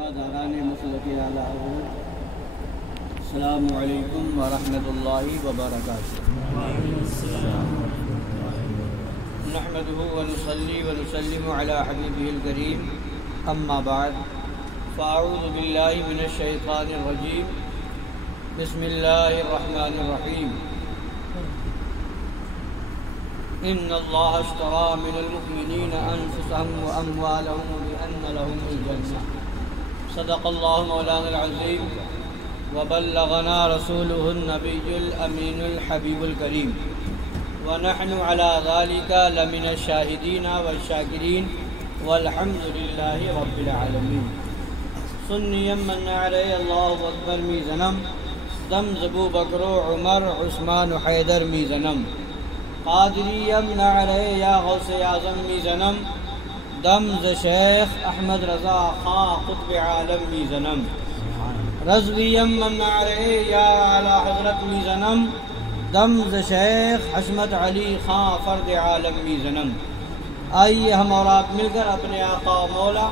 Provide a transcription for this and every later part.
وفاداران مسلک اعلیٰ حضرت، السلام علیکم ورحمۃ اللہ وبرکاتہ۔ نحمده ونصلي ونسلم على حبیبہ الکریم، اما بعد فاعوذ باللہ من الشیطان الرجیم، بسم اللہ الرحمن الرحیم۔ ان اللہ اشترى من المؤمنین انفسهم واموالهم بان لهم الجنہ، صدق اللہ مولانا العظیم وبلغنا رسوله النبی الامین الحبیب الکریم، ونحن على ذلك لمن الشاہدین والشاکرین والحمد للہ رب العالمین۔ سنی من علیہ اللہ اکبر میزنم، دم زبو بکر عمر عثمان حیدر میزنم، قادری یمن علیہ یا غوث اعظم میزنم، دم ز شیخ احمد رضا خاں قطب عالم میزنم، رضوی یمن علیہ یا اعلی حضرت میزنم، دم ز شیخ حشمت علی خاں فرد عالم میزنم۔ آئیے ہم اور آپ مل کر اپنے آقا مولا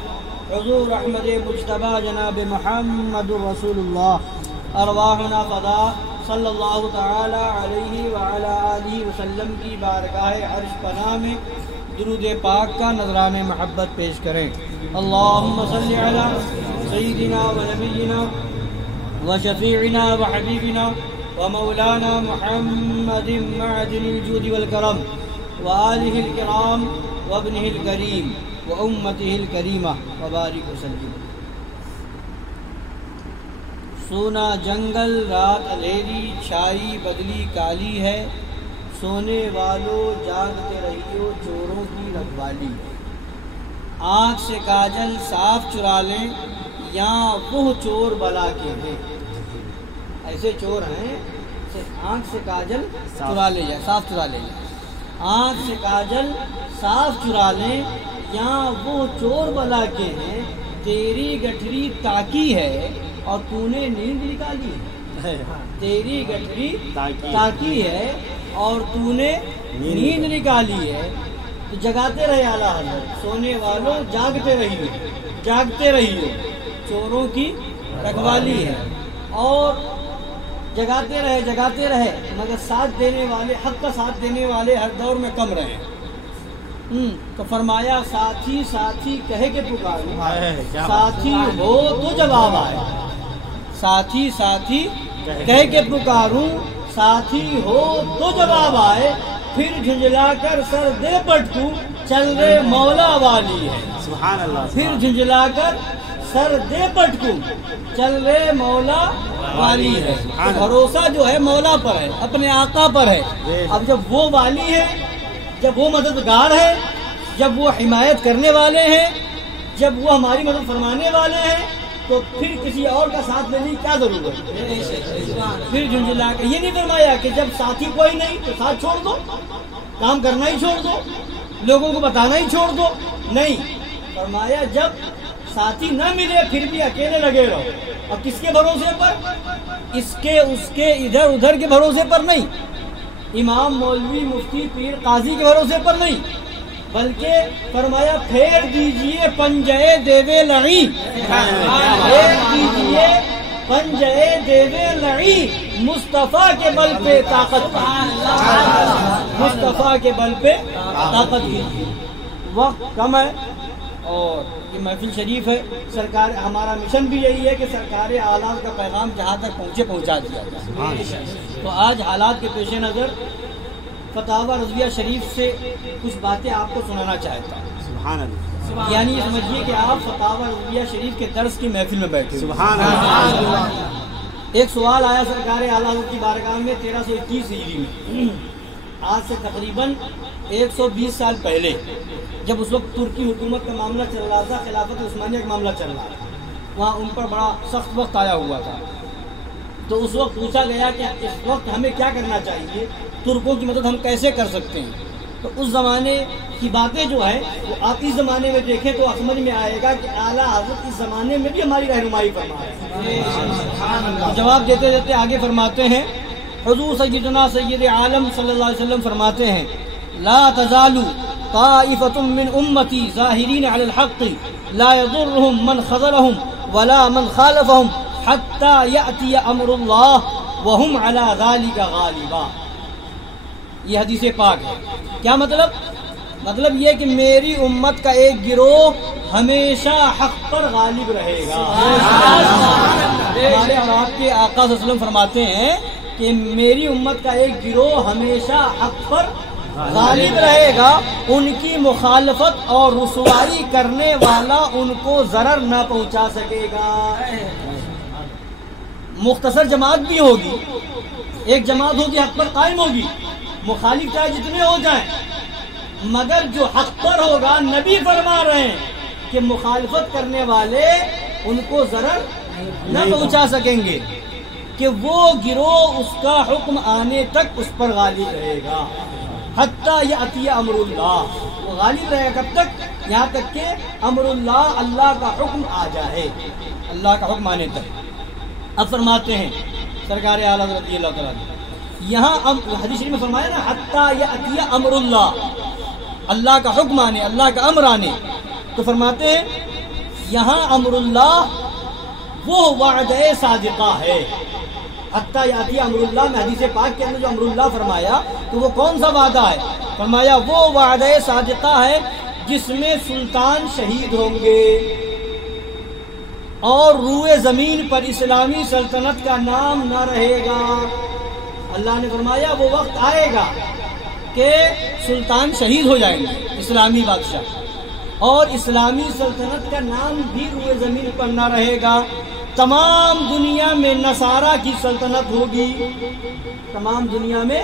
حضور احمد مجتبی جناب محمد رسول اللہ ارواحنا فدا صلی اللہ تعالی علیہ وعلی آلہ وسلم کی بارگاہ عرش پناہ میں درود پاک کا نذران محبت پیش کریں۔ اللہم صلی علی سیدنا و نبینا و شفیعنا و حبیبنا و مولانا محمد معدن الجود والکرم و آلہ الکرام و ابنہ الکریم و امتہ الکریمہ و بارک وسلم۔ سونا جنگل رات اندھیری چھائی بدلی کالی ہے، سونے والو جاگتے رہیو چوروں کی رکھوالی، آنکھ سے کاجل صاف چرا لیں یا وہ چور بلا کے ہیں۔ ایسے چور ہیں آنکھ سے کاجل چرا لے جائے، صاف چرا لے جائے، آنکھ سے کاجل صاف چرا لیں یا وہ چور بلا کے ہیں، تیری گٹھری تاکی ہے اور تو نے نیند نکالی ہے، تیری گٹھری تاکی ہے اور تو نے نیند نکالی ہے۔ تو جگاتے رہے اعلیٰ حضرت، سونے والوں جاگتے رہیے، جاگتے رہیے، چوروں کی رکھوالی ہے۔ اور جگاتے رہے مگر ساتھ دینے والے، حق کا ساتھ دینے والے ہر دور میں کم رہے۔ تو فرمایا ساتھی ساتھی کہے کہ پکاروں، ساتھی ہو تو جواب آئے، ساتھی ساتھی کہہ کے پکاروں، ساتھی ہو تو جواب آئے، پھر جھنجلا کر سر دے پٹکوں، چل رے مولا والی ہے، سبحان اللہ، پھر جھنجلا کر سر دے پٹکوں، چل رے مولا والی ہے۔ بھروسہ جو ہے مولا پر ہے، اپنے آقا پر ہے۔ اب جب وہ والی ہے، جب وہ مددگار ہے، جب وہ حمایت کرنے والے ہیں، جب وہ ہماری مدد فرمانے والے ہیں، تو پھر کسی اور کا ساتھ لینے کی کیا ضرورت ہے؟ پھر جھنجھلا کے یہ نہیں فرمایا کہ جب ساتھی کوئی نہیں تو ساتھ چھوڑ دو، کام کرنا ہی چھوڑ دو، لوگوں کو بتانا ہی چھوڑ دو، نہیں، فرمایا جب ساتھی نہ ملے پھر بھی اکیلے لگے رہو۔ اور کس کے بھروسے پر؟ اس کے ادھر ادھر کے بھروسے پر نہیں، امام مولوی مفتی پیر قاضی کے بھروسے پر نہیں، بلکہ فرمایا پھیر دیجئے پنجے دیوے لڑی، پھیر دیجئے پنجے دیوے لڑی، مصطفیٰ کے بل پہ طاقت کی، مصطفیٰ کے بل پہ طاقت کی۔ وقت کم ہے اور یہ محفل شریف ہے، سرکار ہمارا مشن بھی یہی ہے کہ سرکار اعلیٰ کا پیغام جہاں تک پہنچا دیا جائے۔ تو آج حالات کے پیش نظر فتاوی رضویہ شریف سے کچھ باتیں آپ کو سنانا چاہتا ہوں۔ سبحان اللہ، یعنی یہ سمجھیے کہ آپ فتاوی رضویہ شریف کے درس کی محفل میں بیٹھے۔ سبحان اللہ۔ ایک سوال آیا سرکار اعلیٰ حضرت کی بارگاہ میں 1321 ہجری میں، آج سے تقریباً 120 سال پہلے، جب اس وقت ترکی حکومت کا معاملہ چل رہا تھا، خلافت عثمانیہ کا معاملہ چل رہا تھا، وہاں ان پر بڑا سخت وقت آیا ہوا تھا۔ تو اس وقت پوچھا گیا کہ اس وقت ہمیں کیا کرنا چاہیے، ترکوں کی مدد ہم کیسے کر سکتے ہیں۔ تو اس زمانے کی باتیں جو ہیں وہ آپ اس زمانے میں دیکھیں تو سمجھ میں آئے گا کہ اعلیٰ حضرت اس زمانے میں بھی ہماری رہنمائی فرما رہے ہیں۔ جواب دیتے دیتے آگے فرماتے ہیں، حضور سیدنا سید عالم صلی اللہ علیہ وسلم فرماتے ہیں، لا تزال طائفة من امتی ظاہرین علی الحق لا يضرهم من خذلهم ولا من خالفهم حتى يأتي امر الله وهم على ذلك غالبا. یہ حدیث پاک ہے. کیا مطلب یہ کہ میری امت کا ایک گروہ ہمیشہ حق پر غالب رہے گا. ہمارے اور آپ کے آقا صلی اللہ علیہ وسلم فرماتے ہیں کہ میری امت کا ایک گروہ ہمیشہ حق پر غالب رہے گا. ان کی مخالفت اور رسوائی کرنے والا ان کو ضرر نہ پہنچا سکے گا. مختصر جماعت بھی ہوگی, ایک جماعت ہوگی حق پر قائم ہوگی, مخالف چاہے جتنے ہو جائیں, مگر جو حق پر ہوگا نبی فرما رہے ہیں کہ مخالفت کرنے والے ان کو ضرر نہ پہنچا سکیں گے, کہ وہ گروہ اس کا حکم آنے تک اس پر غالب رہے گا. حتیٰ یأتی امر اللہ, وہ غالب رہے گا کب تک؟ یہاں تک کہ امر اللہ, اللہ کا حکم آ جائے, اللہ کا حکم آنے تک. اب فرماتے ہیں سرکار اعلیٰ رضی اللہ تعالیٰ یہاں حدیث شریف میں فرمایا نا حتیٰ یأتی امر اللہ, اللہ کا حکم آنے, اللہ کا امر آنے. تو فرماتے ہیں یہاں امر اللہ وہ وعدہ صادقہ ہے. حتیٰ یأتی امر اللہ میں حدیث پاک کے اندر جو امر اللہ فرمایا تو وہ کون سا وعدہ ہے؟ فرمایا وہ وعدہ صادقہ ہے جس میں سلطان شہید ہوں گے اور روئے زمین پر اسلامی سلطنت کا نام نہ رہے گا. اللہ نے فرمایا وہ وقت آئے گا کہ سلطان شہید ہو جائیں گے, اسلامی بادشاہ, اور اسلامی سلطنت کا نام بھی روئے زمین پر نہ رہے گا. تمام دنیا میں نصارہ کی سلطنت ہوگی, تمام دنیا میں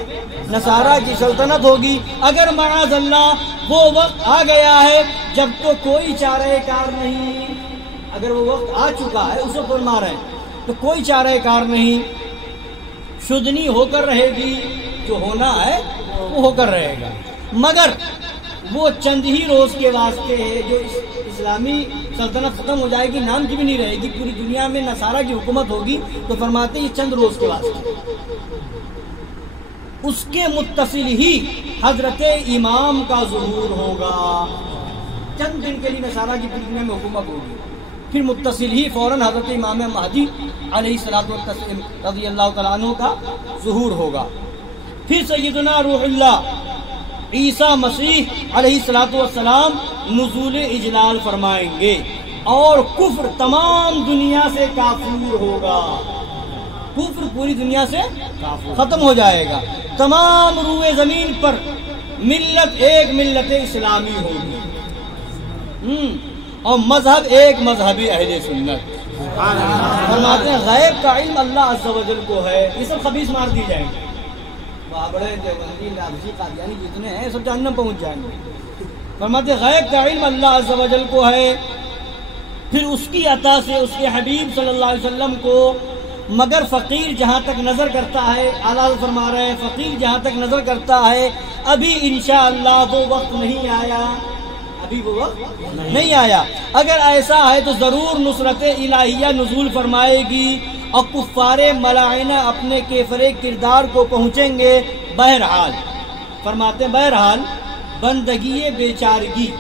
نصارہ کی سلطنت ہوگی. اگر معاذ اللہ وہ وقت آ گیا ہے جب تو کوئی چارہ کار نہیں, اگر وہ وقت آ چکا ہے اسے فرما رہے ہیں تو کوئی چارہ کار نہیں, شدنی ہو کر رہے گی, جو ہونا ہے وہ ہو کر رہے گا. مگر وہ چند ہی روز کے واسطے ہے جو اسلامی سلطنت ختم ہو جائے گی, نام کی بھی نہیں رہے گی, پوری دنیا میں نصارہ کی حکومت ہوگی. تو فرماتے ہیں یہ چند روز کے واسطے, اس کے متصل ہی حضرت امام کا ظہور ہوگا. چند دن کے لیے نصارہ کی پوری دنیا میں حکومت ہوگی, پھر متصل ہی فوراً حضرت امام مہدی علیہ الصلوۃ والتسلیم رضی اللہ تعالیٰ عنہ کا ظہور ہوگا. پھر سیدنا روح اللہ عیسیٰ مسیح علیہ الصلوۃ والسلام نزول اجلال فرمائیں گے اور کفر تمام دنیا سے کافور ہوگا. کفر پوری دنیا سے ختم ہو جائے گا. تمام روئے زمین پر ملت ایک ملت اسلامی ہوگی, اور مذہب ایک مذہب اہل سنت. فرماتے ہیں غیب کا علم اللہ عز و جل کو ہے. یہ سب خبیث مار دی جائیں گے, بابڑے دیوبندی لابسی قادیانی جتنے ہیں سب جہنم پہنچ جائیں گے. فرماتے ہیں غیب کا علم اللہ عز و جل کو ہے, پھر اس کی عطا سے اس کے حبیب صلی اللہ علیہ وسلم کو. مگر فقیر جہاں تک نظر کرتا ہے, اعلیٰ فرما رہے ہیں فقیر جہاں تک نظر کرتا ہے ابھی انشاءاللہ وہ وقت نہیں آیا, ابھی وہ وقت نہیں آیا. اگر ایسا ہے تو ضرور نصرت الہیہ نزول فرمائے گی اور کفار ملاعنہ اپنے کیفر کردار کو پہنچیں گے. بہرحال فرماتے ہیں بہرحال بندگی بیچارگی,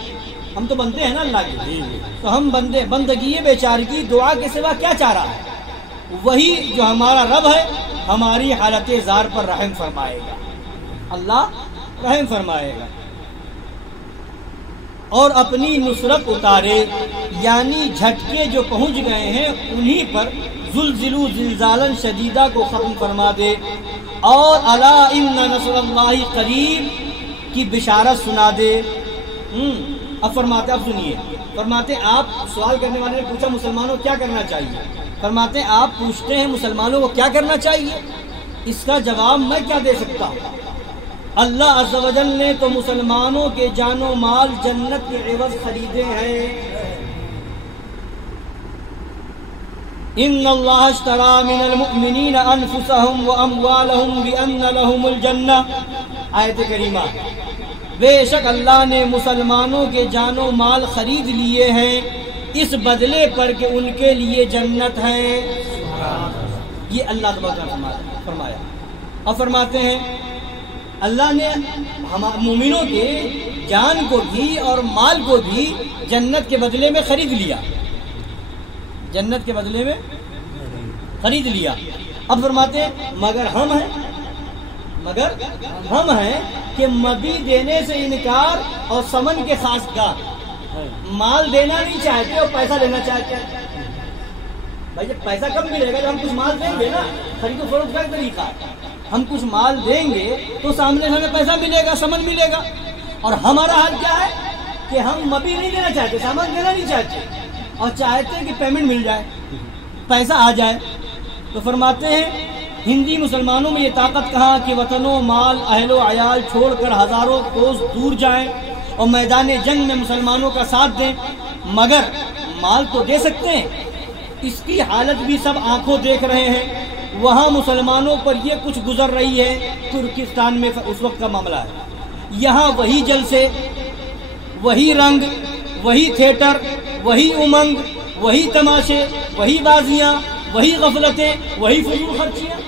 ہم تو بندے ہیں نا اللہ کے, تو ہم بندگی بیچارگی دعا کے سوا کیا چاہ رہا ہے؟ وہی جو ہمارا رب ہے ہماری حالت زار پر رحم فرمائے گا, اللہ رحم فرمائے گا اور اپنی نصرت اتارے. یعنی جھٹکے جو پہنچ گئے ہیں انہی پر زلزلو زلزالا شدیدہ کو ختم فرما دے, اور الا ان نصر اللہ قریب کی بشارت سنا دے. اب فرماتے, اب سنیے, فرماتے آپ سوال کرنے والے نے پوچھا مسلمانوں کیا کرنا چاہیے. فرماتے ہیں آپ پوچھتے ہیں مسلمانوں کو کیا کرنا چاہیے, اس کا جواب میں کیا دے سکتا ہوں. اللہ عز و جل نے تو مسلمانوں کے جان و مال جنت کے عوض خریدے ہیں. ان اللہ اشترى من المؤمنین انفسهم واموالهم بان لهم الجنہ. آیت کریمہ, بے شک اللہ نے مسلمانوں کے جان و مال خرید لیے ہیں اس بدلے پر کہ ان کے لیے جنت ہے. یہ اللہ تبارک نے فرمایا. اور فرماتے ہیں اللہ نے مومنوں کے جان کو بھی اور مال کو بھی جنت کے بدلے میں خرید لیا. جنت کے بدلے میں خرید لیا۔ اب فرماتے ہیں مگر ہم ہیں کہ مبی دینے سے انکار اور سمن کے خواستگار، مال دینا نہیں چاہتے اور پیسہ لینا چاہتے ہیں۔ بھائی جب پیسہ کم ملے گا، جب ہم کچھ مال دیں گے نا، خرید و فروخت کا طریقہ ہے، ہم کچھ مال دیں گے تو سامنے ہمیں پیسہ ملے گا، سمن ملے گا۔ اور ہمارا حال کیا ہے کہ ہم مبی نہیں دینا چاہتے، سامان دینا نہیں چاہتے، اور چاہتے ہیں کہ پیمنٹ مل جائے، پیسہ آ جائے۔ تو فرماتے ہیں ہندی مسلمانوں میں یہ طاقت کہاں کہ وطن و مال، اہل و عیال چھوڑ کر ہزاروں کوس دور جائیں اور میدان جنگ میں مسلمانوں کا ساتھ دیں، مگر مال تو دے سکتے ہیں، اس کی حالت بھی سب آنکھوں دیکھ رہے ہیں۔ وہاں مسلمانوں پر یہ کچھ گزر رہی ہے، ترکستان میں اس وقت کا معاملہ ہے، یہاں وہی جلسے، وہی رنگ، وہی تھیٹر، وہی امنگ، وہی تماشے، وہی بازیاں، وہی غفلتیں، وہی فضول خرچیاں،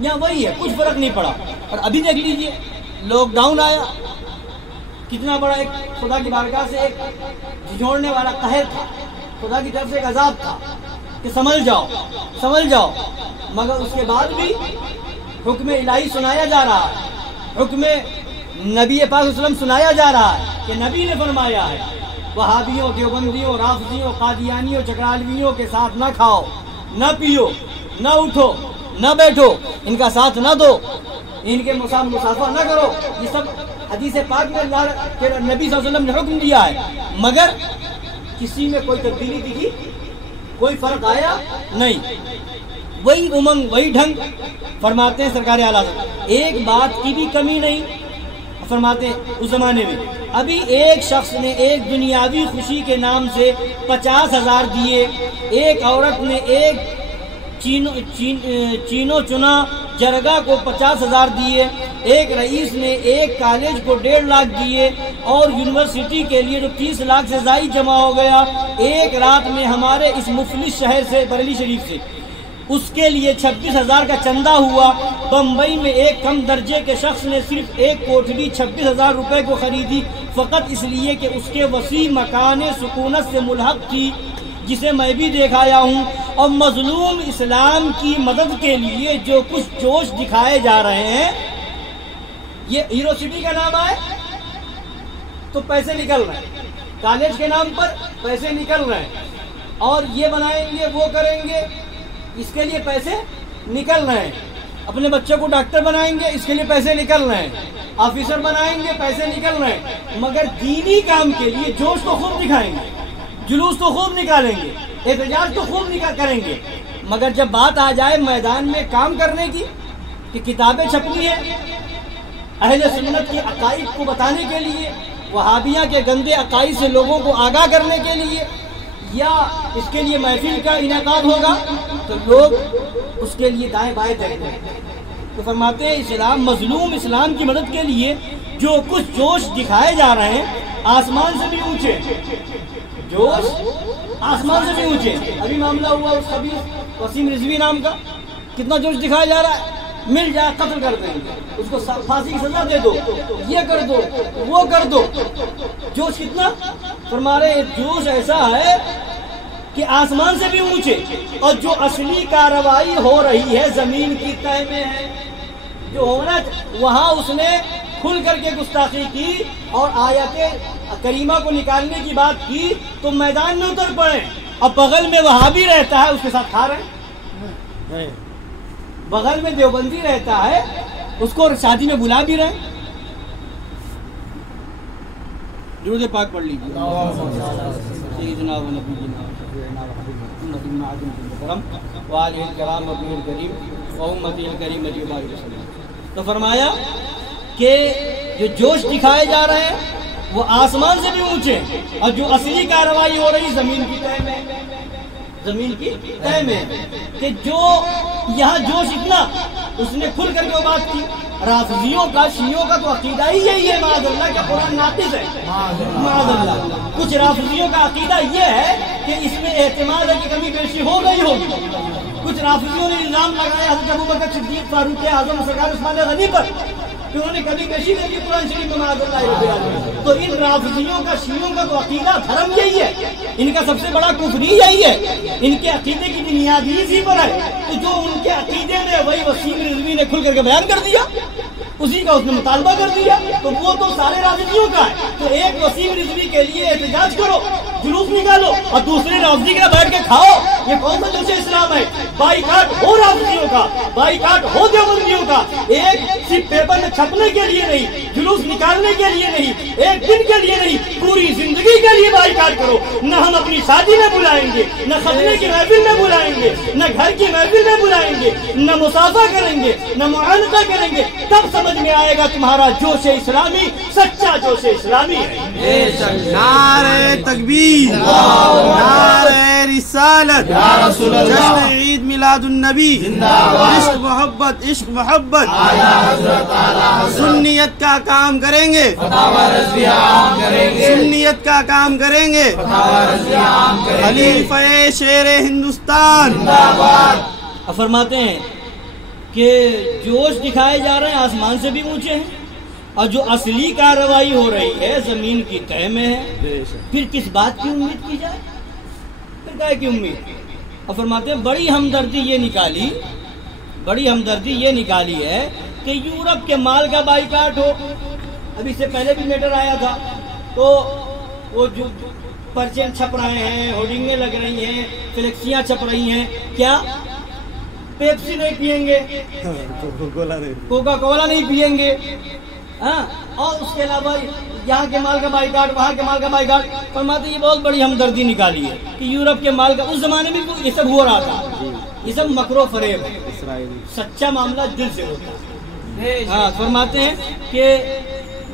یہاں وہی ہے، کچھ فرق نہیں پڑا۔ اور ابھی دیکھ لیجئے لاک ڈاؤن آیا، کتنا بڑا ایک خدا کی بارگاہ سے ایک جھنجھوڑنے والا قہر تھا، خدا کی طرف سے ایک عذاب تھا کہ سنبھل جاؤ، مگر اس کے بعد بھی حکم الہی سنایا جا رہا ہے، حکم نبی پاک صلی اللہ علیہ وسلم سنایا جا رہا ہے کہ نبی نے فرمایا ہے وہابیوں، دیوبندیوں، رافضیوں، قادیانیوں، چکرالویوں کے ساتھ نہ کھاؤ، نہ پیو، نہ اٹھو، نہ بیٹھو، ان کا ساتھ نہ دو، ان کے مصافحہ نہ کرو۔ یہ سب حدیث پاک میں اللہ کے نبی صلی اللہ علیہ وسلم نے حکم دیا ہے، مگر کسی میں کوئی تبدیلی دکھی، کوئی فرق آیا نہیں، وہی امنگ، وہی ڈھنگ۔ فرماتے ہیں سرکار اعلیٰ ایک بات کی بھی کمی نہیں۔ فرماتے ہیں اس زمانے میں ابھی ایک شخص نے ایک دنیاوی خوشی کے نام سے 50,000 دیے، ایک عورت نے ایک چینو چنا جرگہ کو 50,000 دیے، ایک رئیس نے ایک کالج کو 1.5 لاکھ دیے، اور یونیورسٹی کے لیے جو 30 لاکھ سے زائد جمع ہو گیا ایک رات میں ہمارے اس مفلس شہر سے، بریلی شریف سے، اس کے لیے 26,000 کا چندہ ہوا۔ بمبئی میں ایک کم درجے کے شخص نے صرف ایک کوٹھڑی 26,000 روپے کو خریدی، فقط اس لیے کہ اس کے وسیع مکان سکونت سے ملحق تھی، جسے میں بھی دیکھ آیا ہوں۔ اور مظلوم اسلام کی مدد کے لیے جو کچھ جوش دکھائے جا رہے ہیں، یہ یونیورسٹی کا نام آئے تو پیسے نکل رہے ہیں، کالج کے نام پر پیسے نکل رہے ہیں، اور یہ بنائیں گے، وہ کریں گے، اس کے لیے پیسے نکل رہے ہیں، اپنے بچوں کو ڈاکٹر بنائیں گے، اس کے لیے پیسے نکل رہے ہیں، آفیسر بنائیں گے، پیسے نکل رہے ہیں، مگر دینی کام کے لیے جوش تو خوب دکھائیں گے، جلوس تو خوب نکالیں گے، احتجاج تو خوب کریں گے، مگر جب بات آ جائے میدان میں کام کرنے کی کہ کتابیں چھپنی ہے اہل سنت کے عقائد کو بتانے کے لیے، وہابیہ کے گندے عقائد سے لوگوں کو آگاہ کرنے کے لیے، یا اس کے لیے محفل کا انعقاد ہوگا، تو لوگ اس کے لیے دائیں بائیں دیکھتے ہیں۔ تو فرماتے ہیں اسلام، مظلوم اسلام کی مدد کے لیے جو کچھ جوش دکھائے جا رہے ہیں، آسمان سے بھی اونچے، جوش آسمان سے بھی اونچے۔ ابھی معاملہ ہوا اس خبیث وسیم رضوی نام کا، کتنا جوش دکھایا جا رہا ہے، مل جائے قتل کر دیں گے، اس کو پھانسی کی سزا دے دو، یہ کر دو، وہ کر دو۔ جوش کتنا؟ فرما رہے جوش ایسا ہے کہ آسمان سے بھی اونچے، اور جو اصلی کارروائی ہو رہی ہے زمین کی تہ میں ہے، جو ہونا وہاں اس نے کھل کر کے گستاخی کی اور آیت کریمہ کو نکالنے کی بات کی، تو میدان میں اتر پڑے، اور بغل میں وہابی رہتا ہے اس کے ساتھ کھا رہے ہیں، بغل میں دیوبندی رہتا ہے اس کو شادی میں بلا بھی رہے۔ درود پاک پڑھ لیجیے۔ سیدنا و نبینا محمد بن عبد المکرم وآلہ الکرام وابنہ الکریم وامتہ الکریمۃ وبارک وسلم۔ تو فرمایا کہ جو جوش دکھائے جا رہے ہیں وہ آسمان سے بھی اونچے، اور جو اصلی کارروائی ہو رہی زمین کی تہ میں، زمین کی تہ میں، کہ جو یہاں جوش اتنا، اس نے کھل کر کے وہ بات کی۔ رافضیوں کا، شیعوں کا تو عقیدہ ہی یہی ہے معاذ اللہ، کہ قرآن ناقص ہے معاذ اللہ۔ کچھ رافضیوں کا عقیدہ یہ ہے کہ اس میں احتمال ہے کہ کمی بیشی ہو گئی ہوگی۔ کچھ رافضیوں نے الزام لگایا حضرت ابوبکر صدیق، فاروق اعظم، سرکار عثمان غنی پر کہ انہوں نے کبھی پیشی کر کے قرآن شریف میں معاذ اللہ رب العالمین. تو ان رافضیوں کا، شیعوں کا تو عقیدہ دھرم یہی ہے، ان کا سب سے بڑا کفر یہی ہے، ان کے عقیدے کی بنیاد اسی پر ہے. تو جو ان کے عقیدے میں وہی وسیم رضوی نے کھل کر کے بیان کر دیا، اسی کا اس نے مطالبہ کر دیا، تو وہ تو سارے رافضیوں کا ہے. تو ایک وسیم رضوی کے لیے احتجاج کرو، جلوس نکالو، اور دوسرے رافضی کے بیٹھ کے کھاؤ. یہ کون سا جوش اسلام ہے؟ بائیکاٹ ہو رافضیوں کا، بائیکاٹ ہو دیوبندیوں کا. ایک صرف پیپر میں چھپنے کے لیے نہیں، جلوس نکالنے کے لیے نہیں، ایک دن کے لیے نہیں، پوری زندگی کے لیے بائیکاٹ کرو. نہ ہم اپنی شادی میں بلائیں گے، نہ خطنے کی محفل میں بلائیں گے، نہ گھر کی محفل میں بلائیں گے، نہ مصافحہ کریں گے، نہ معانقہ کریں گے. تب سمجھ میں آئے گا تمہارا جوش اسلامی سچا جوش اسلامی ہے. نعرہ تکبیر، نعرہ رسالت، جشن عید میلاد النبی، عشق محبت، عشق محبت. سنیت کا کام کریں گے، سنیت کا کام کریں گے. خلیفہ شیر ہندوستان. فرماتے ہیں کہ جوش دکھائے جا رہے ہیں آسمان سے بھی اونچے ہیں، اور جو اصلی کارروائی ہو رہی ہے زمین کی تہہ میں ہے. پھر کس بات کی امید کی جائے؟ پھر کیا کی امید؟ اور فرماتے ہیں بڑی ہمدردی یہ نکالی، بڑی ہمدردی یہ نکالی ہے کہ یورپ کے مال کا بائیکاٹ ہو. ابھی سے پہلے بھی میٹر آیا تھا، تو وہ جو پرچے چھپ رہے ہیں، ہوڈنگیں لگ رہی ہیں، فلیکسیاں چھپ رہی ہیں، کیا پیپسی نہیں پئیں گے، کوکا کولا نہیں پئیں گے، ہاں، اور اس کے علاوہ یہاں کے مال کا بائیکاٹ، وہاں کے مال کا بائیکاٹ. فرماتے ہیں یہ بہت بڑی ہمدردی نکالی ہے کہ یورپ کے مال کا. اس زمانے میں یہ سب ہو رہا تھا، یہ سب مکر و فریب ہے، سچا معاملہ دل سے ہوتا ہے. ہاں، فرماتے ہیں کہ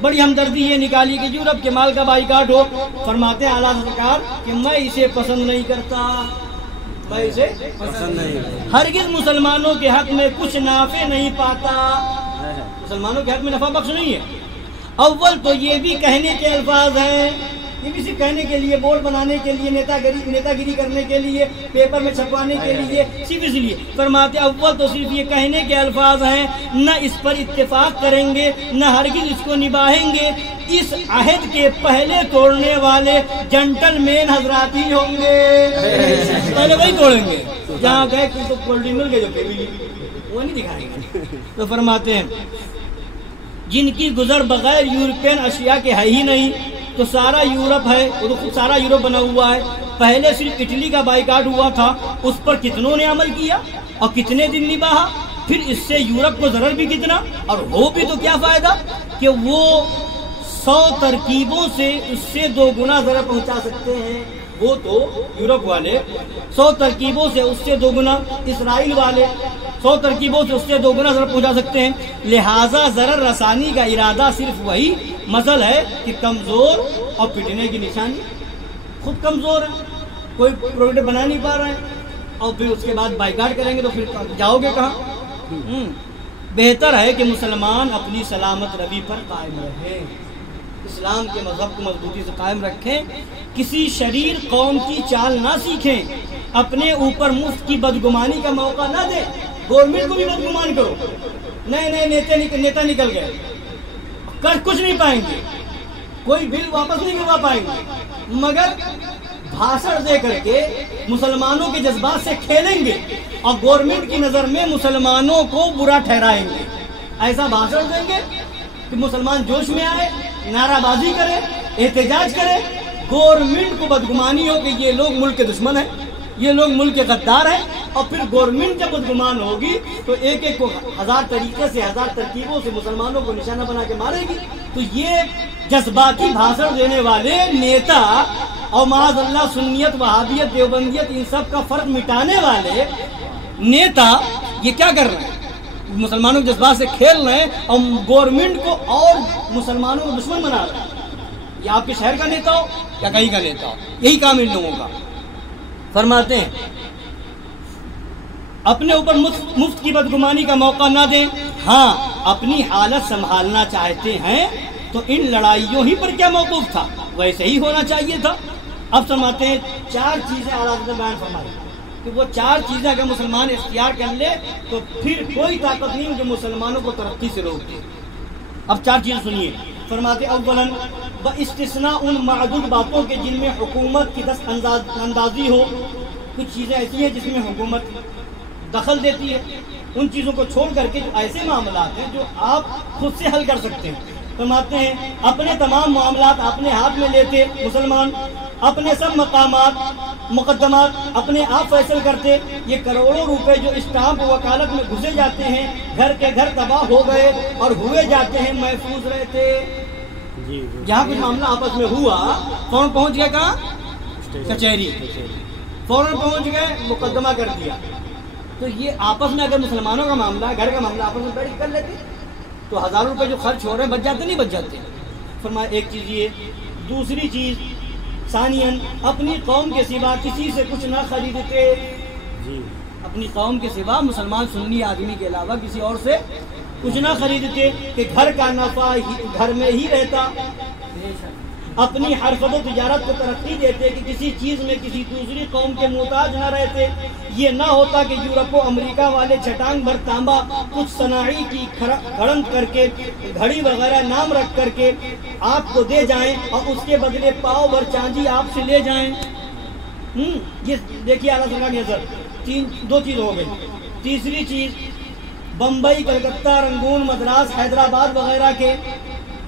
بڑی ہمدردی یہ نکالی کہ یورپ کے مال کا بائیکاٹ ہو. فرماتے ہیں اعلیٰ سرکار کہ میں اسے پسند نہیں کرتا، میں اسے پسند نہیں، ہرگز مسلمانوں کے حق میں کچھ نافع نہیں پاتا. مسلمانوں کے حق میں نفع بخش نہیں ہے. اول تو یہ بھی کہنے کے الفاظ ہیں، یہ بھی صرف کہنے کے لیے، بورڈ بنانے کے لیے، نیتا گیری کرنے کے لیے، پیپر میں چھپوانے کے لیے، صرف اس لیے. فرماتے اول تو صرف یہ کہنے کے الفاظ ہیں، نہ اس پر اتفاق کریں گے، نہ ہرگز اس کو نبھائیں گے. اس عہد کے پہلے توڑنے والے جنٹل مین حضرات ہی ہوں گے. پہلے وہی توڑیں گے، جہاں گئے تو پولٹری مل گئے، جو وہ نہیں دکھائیں گے. تو فرماتے ہیں جن کی گزر بغیر یورپین اشیاء کے ہے ہی نہیں، تو سارا یورپ ہے، سارا یورپ بنا ہوا ہے. پہلے صرف اٹلی کا بائیکاٹ ہوا تھا، اس پر کتنوں نے عمل کیا اور کتنے دن نبھا. پھر اس سے یورپ کو ضرر بھی کتنا، اور ہو بھی تو کیا فائدہ کہ وہ 100 ترکیبوں سے اس سے 2 گنا ضرر پہنچا سکتے ہیں. وہ تو یورپ والے 100 ترکیبوں سے اس سے 2 گنا، اسرائیل والے 100 ترکیبوں سے اس سے 2 گنا ضرر پہنچا سکتے ہیں. لہٰذا ضرر رسانی کا ارادہ صرف وہی مزل ہے کہ کمزور اور پٹنے کی نشانی. خود کمزور ہے، کوئی پروڈکٹ بنا نہیں پا رہے ہیں، اور پھر اس کے بعد بائیکاٹ کریں گے تو پھر جاؤ گے کہاں؟ بہتر ہے کہ مسلمان اپنی سلامت روی پر قائم رہیں، اسلام کے مذہب کو مضبوطی سے قائم رکھیں، کسی شریر قوم کی چال نہ سیکھیں، اپنے اوپر مفت کی بدگمانی کا موقع نہ دیں. گورنمنٹ کو بھی بدگمان کرو، نئے نیتا نکل گئے، کر کچھ نہیں پائیں گے، کوئی بل واپس نہیں کروا پائیں گے، مگر بھاشن دے کر کے مسلمانوں کے جذبات سے کھیلیں گے اور گورنمنٹ کی نظر میں مسلمانوں کو برا ٹھہرائیں گے. ایسا بھاشن دیں گے کہ مسلمان جوش میں آئے، نعرہ بازی کرے، احتجاج کرے، گورنمنٹ کو بدگمانی ہو کہ یہ لوگ ملک کے دشمن ہیں، یہ لوگ ملک کے غدار ہیں. اور پھر گورنمنٹ جب بدگمان ہوگی تو ایک ایک کو 1000 طریقے سے 1000 ترکیبوں سے مسلمانوں کو نشانہ بنا کے مارے گی. تو یہ جذباتی بھاشن دینے والے نیتا اور معاذ اللہ سنیت، وہابیت، دیوبندیت، ان سب کا فرق مٹانے والے نیتا یہ کیا کر رہے ہیں؟ مسلمانوں کے جذبات سے کھیل رہے ہیں اور گورنمنٹ کو اور مسلمانوں کو دشمن بنا رہے ہیں. یہ آپ کے شہر کا نیتا ہو یا کہیں کا نیتا ہو، یہی کام ان لوگوں کا. فرماتے ہیں اپنے اوپر مفت کی بدگمانی کا موقع نہ دیں. ہاں، اپنی حالت سنبھالنا چاہتے ہیں تو ان لڑائیوں ہی پر کیا موقوف تھا، ویسے ہی ہونا چاہیے تھا. اب فرماتے ہیں 4 چیزیں اعلیٰ حضرت نے بیان فرمائی کہ وہ 4 چیزیں اگر مسلمان اختیار کر لے تو پھر کوئی طاقت نہیں جو مسلمانوں کو ترقی سے روک دے. اب 4 چیزیں سنیے. فرماتے اولاً باستثناء ان معدود باتوں کے جن میں حکومت کی دست اندازی ہو. کچھ چیزیں ایسی ہیں جس میں حکومت دخل دیتی ہے، ان چیزوں کو چھوڑ کر کے جو ایسے معاملات ہیں جو آپ خود سے حل کر سکتے ہیں. فرماتے ہیں اپنے تمام معاملات اپنے ہاتھ میں لیتے مسلمان، اپنے سب مقدمات اپنے آپ فیصل کرتے. یہ کروڑوں روپے جو اسٹامپ وکالت میں گھسے جاتے ہیں، گھر کے گھر تباہ ہو گئے اور ہوئے جاتے ہیں، محفوظ رہتے. جہاں کچھ معاملہ آپس میں ہوا فوراً پہنچ گئے کہاں؟ کچہری. فوراً پہنچ گئے، مقدمہ کر دیا. تو یہ آپس میں اگر مسلمانوں کا معاملہ، گھر کا معاملہ آپس میں بیٹھ کر لیتے تو 1000 روپے جو خرچ ہو رہے ہیں بچ جاتے نہیں بچ جاتے. فرمایا ایک چیز یہ. دوسری چیز ثانیاً اپنی قوم کے سوا کسی سے کچھ نہ خریدتے. اپنی قوم کے سوا مسلمان سنی آدمی کے علاوہ کسی اور سے کچھ نہ خریدتے کہ گھر کا نفع گھر میں ہی رہتا. اپنی حرفت و تجارت کو ترقی دیتے کہ کسی چیز میں کسی دوسری قوم کے محتاج نہ رہتے. یہ نہ ہوتا کہ یورپ و امریکہ والے چھٹانگ بھر تانبا کچھ صناعی کی کھڑند کر کے گھڑی وغیرہ نام رکھ کر کے آپ کو دے جائیں اور اس کے بدلے پاؤ بھر چاندی آپ سے لے جائیں. یہ دیکھیے اعلیٰ سرکار کی نظر 2 چیز ہو گئی. تیسری چیز بمبئی، کلکتہ، رنگون، مدراس، حیدرآباد وغیرہ کے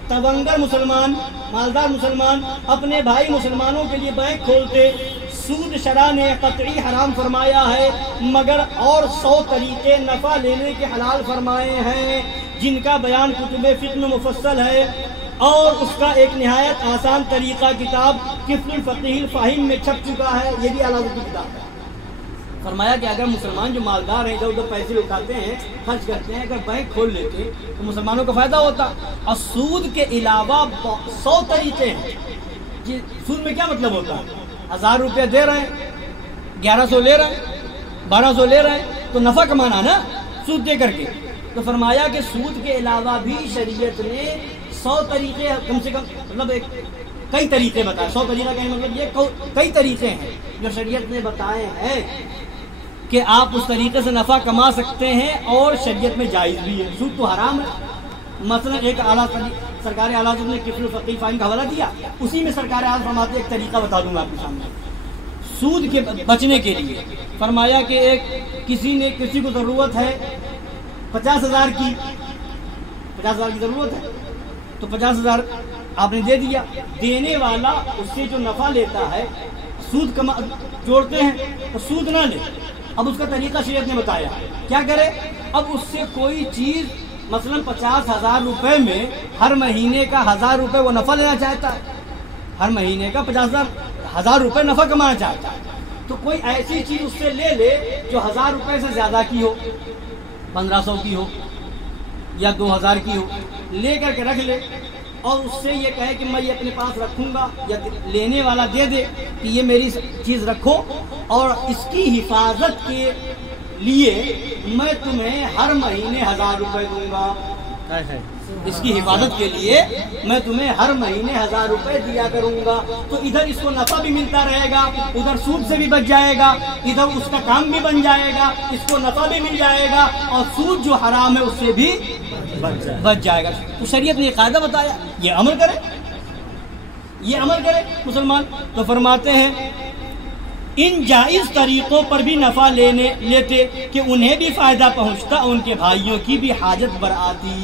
تبنگر مسلمان، مالدار مسلمان اپنے بھائی مسلمانوں کے لیے بینک کھولتے. سود شرع نے قطعی حرام فرمایا ہے، مگر اور 100 طریقے نفع لینے کے حلال فرمائے ہیں جن کا بیان کتب فقہ میں مفصل ہے. اور اس کا ایک نہایت آسان طریقہ کتاب کفل الفقیہ الفاہم میں چھپ چکا ہے. یہ بھی اعلیٰ کی کتاب ہے. فرمایا کہ اگر مسلمان جو مالدار ہیں ادھر ادھر پیسے اٹھاتے ہیں، خرچ کرتے ہیں، اگر بینک کھول لیتے تو مسلمانوں کو فائدہ ہوتا. اور سود کے علاوہ 100 طریقے ہیں. سود میں کیا مطلب ہوتا ہے؟ 1000 روپے دے رہے ہیں، 1100 لے رہے ہیں، 1200 لے رہے ہیں، تو نفع کمانا نا سود دے کر کے. تو فرمایا کہ سود کے علاوہ بھی شریعت نے 100 طریقے کم سے کم مطلب کئی طریقے بتائے. 100 طریقہ کہنے مطلب یہ کئی طریقے ہیں جو شریعت نے بتائے ہیں کہ آپ اس طریقے سے نفع کما سکتے ہیں اور شریعت میں جائز بھی ہے. سود تو حرام ہے. مثلا ایک اعلیٰ سرکار اعلیٰ نے کفل الفقیہ الفاہم کا حوالہ دیا، اسی میں سرکار اعلیٰ فرماتے ایک طریقہ بتا دوں گا آپ کے سامنے سود کے بچنے کے لیے. فرمایا کہ کسی کو ضرورت ہے 50,000 کی، 50,000 کی ضرورت ہے تو 50,000 آپ نے دے دیا. دینے والا اس سے جو نفع لیتا ہے سود جوڑتے ہیں تو سود نہ لے. اب اس کا طریقہ شریعت نے بتایا کیا کرے. اب اس سے کوئی چیز مثلا 50,000 روپے میں ہر مہینے کا 1000 روپے وہ نفع لینا چاہتا ہے، ہر مہینے کا 50,000 روپے نفع کمانا چاہتا ہے. تو کوئی ایسی چیز اس سے لے لے جو 1000 روپے سے زیادہ کی ہو، 1500 کی ہو یا 2000 کی ہو، لے کر کے رکھ لے اور اس سے یہ کہے کہ میں یہ اپنے پاس رکھوں گا، یا لینے والا دے دے کہ یہ میری چیز رکھو اور اس کی حفاظت کے لیے میں تمہیں ہر مہینے 1000 روپے دوں گا. اس کی حفاظت کے لیے میں تمہیں ہر مہینے 1000 روپے دیا کروں گا. تو ادھر اس کو نفع بھی ملتا رہے گا، ادھر سود سے بھی بچ جائے گا، ادھر اس کا کام بھی بن جائے گا، اس کو نفع بھی مل جائے گا اور سود جو حرام ہے اس سے بھی بچ جائے گا. تو شریعت نے یہ قاعدہ بتایا، یہ عمل کرے مسلمان. تو فرماتے ہیں ان جائز طریقوں پر بھی نفع لیتے کہ انہیں بھی فائدہ پہنچتا، ان کے بھائیوں کی بھی حاجت برآتی.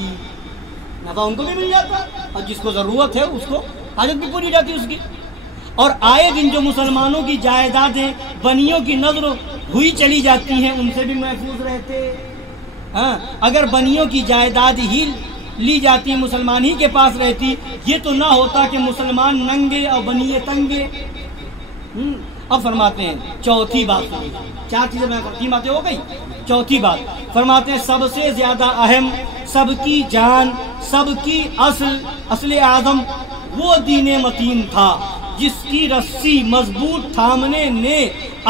نفع ان کو بھی مل جاتا اور جس کو ضرورت ہے اس کو حاجت بھی پوری جاتی اس کی. اور آئے دن جو مسلمانوں کی جائیدادیں بنیوں کی نظر ہوئی چلی جاتی ہیں ان سے بھی محفوظ رہتے. ہاں اگر بنیوں کی جائیداد ہی لی جاتی مسلمان ہی کے پاس رہتی، یہ تو نہ ہوتا کہ مسلمان ننگے اور بنیے تنگے. اب فرماتے ہیں چوتھی بات. 4 چیزیں میں تین باتیں ہو گئی. چوتھی بات فرماتے ہیں سب سے زیادہ اہم، سب کی جان، سب کی اصل اعظم وہ دین متین تھا جس کی رسی مضبوط تھامنے نے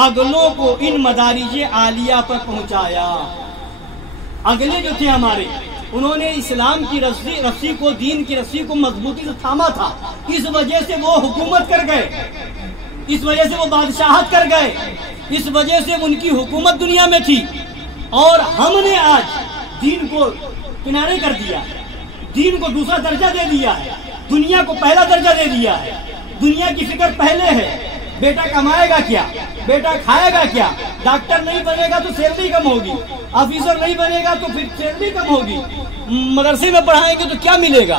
اگلوں کو ان مدارج عالیہ پر پہنچایا. اگلے جو تھے ہمارے انہوں نے اسلام کی رسی کو، دین کی رسی کو مضبوطی سے تھاما تھا. اس وجہ سے وہ حکومت کر گئے، اس وجہ سے وہ بادشاہت کر گئے، اس وجہ سے ان کی حکومت دنیا میں تھی. اور ہم نے آج دین کو کنارے کر دیا، دین کو دوسرا درجہ دے دیا ہے، دنیا کو پہلا درجہ دے دیا ہے، دنیا کی فکر پہلے ہے۔ بیٹا کمائے گا کیا، بیٹا کھائے گا کیا، ڈاکٹر نہیں بنے گا تو سیلری کم ہوگی، آفیسر نہیں بنے گا تو پھر سیلری کم ہوگی، مدرسے میں پڑھائیں گے تو کیا ملے گا،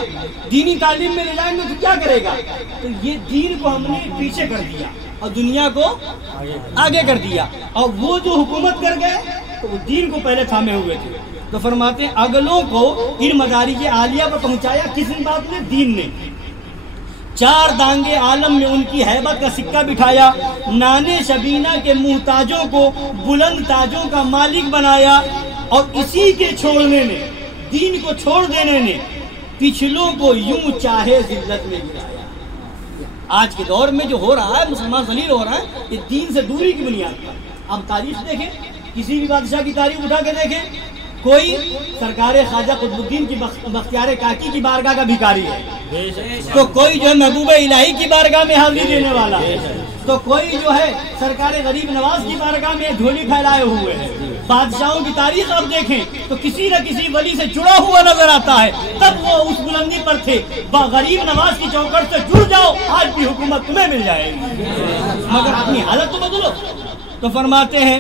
دینی تعلیم میں لے جائیں گے تو کیا کرے گا۔ تو یہ دین کو ہم نے پیچھے کر دیا اور دنیا کو آگے کر دیا، اور وہ جو حکومت کر گئے تو وہ دین کو پہلے تھامے ہوئے تھے۔ تو فرماتے ہیں اگلوں کو ان مدارج عالیہ پر پہنچایا کس بات نے؟ دین نے۔ چار دانگے عالم میں ان کی ہیبت کا سکہ بٹھایا، نانے شبینہ کے محتاجوں کو بلند تاجوں کا مالک بنایا، اور اسی کے چھوڑنے نے، دین کو چھوڑ دینے نے پچھلوں کو یوں چاہے ذلت میں گرایا۔ آج کے دور میں جو ہو رہا ہے، مسلمان ذلیل ہو رہا ہے، یہ دین سے دوری کی بنیاد پر۔ اب تاریخ دیکھیں، کسی بھی بادشاہ کی تاریخ اٹھا کے دیکھیں، کوئی سرکار خواجہ قطب الدین کی بختیار کاکی کی بارگاہ کا بھکاری ہے، تو کوئی جو ہے محبوب الہی کی بارگاہ میں حاضری دینے والا ہے، تو کوئی جو ہے سرکار غریب نواز کی بارگاہ میں جھولی پھیلائے ہوئے ہیں۔ بادشاہوں کی تاریخ آپ دیکھیں تو کسی نہ کسی ولی سے جڑا ہوا نظر آتا ہے، تب وہ اس بلندی پر تھے۔ غریب نواز کی چوکھٹ سے جڑ جاؤ، آج بھی حکومت تمہیں مل جائے گی، مگر اپنی حالت تو بدلو۔ تو فرماتے ہیں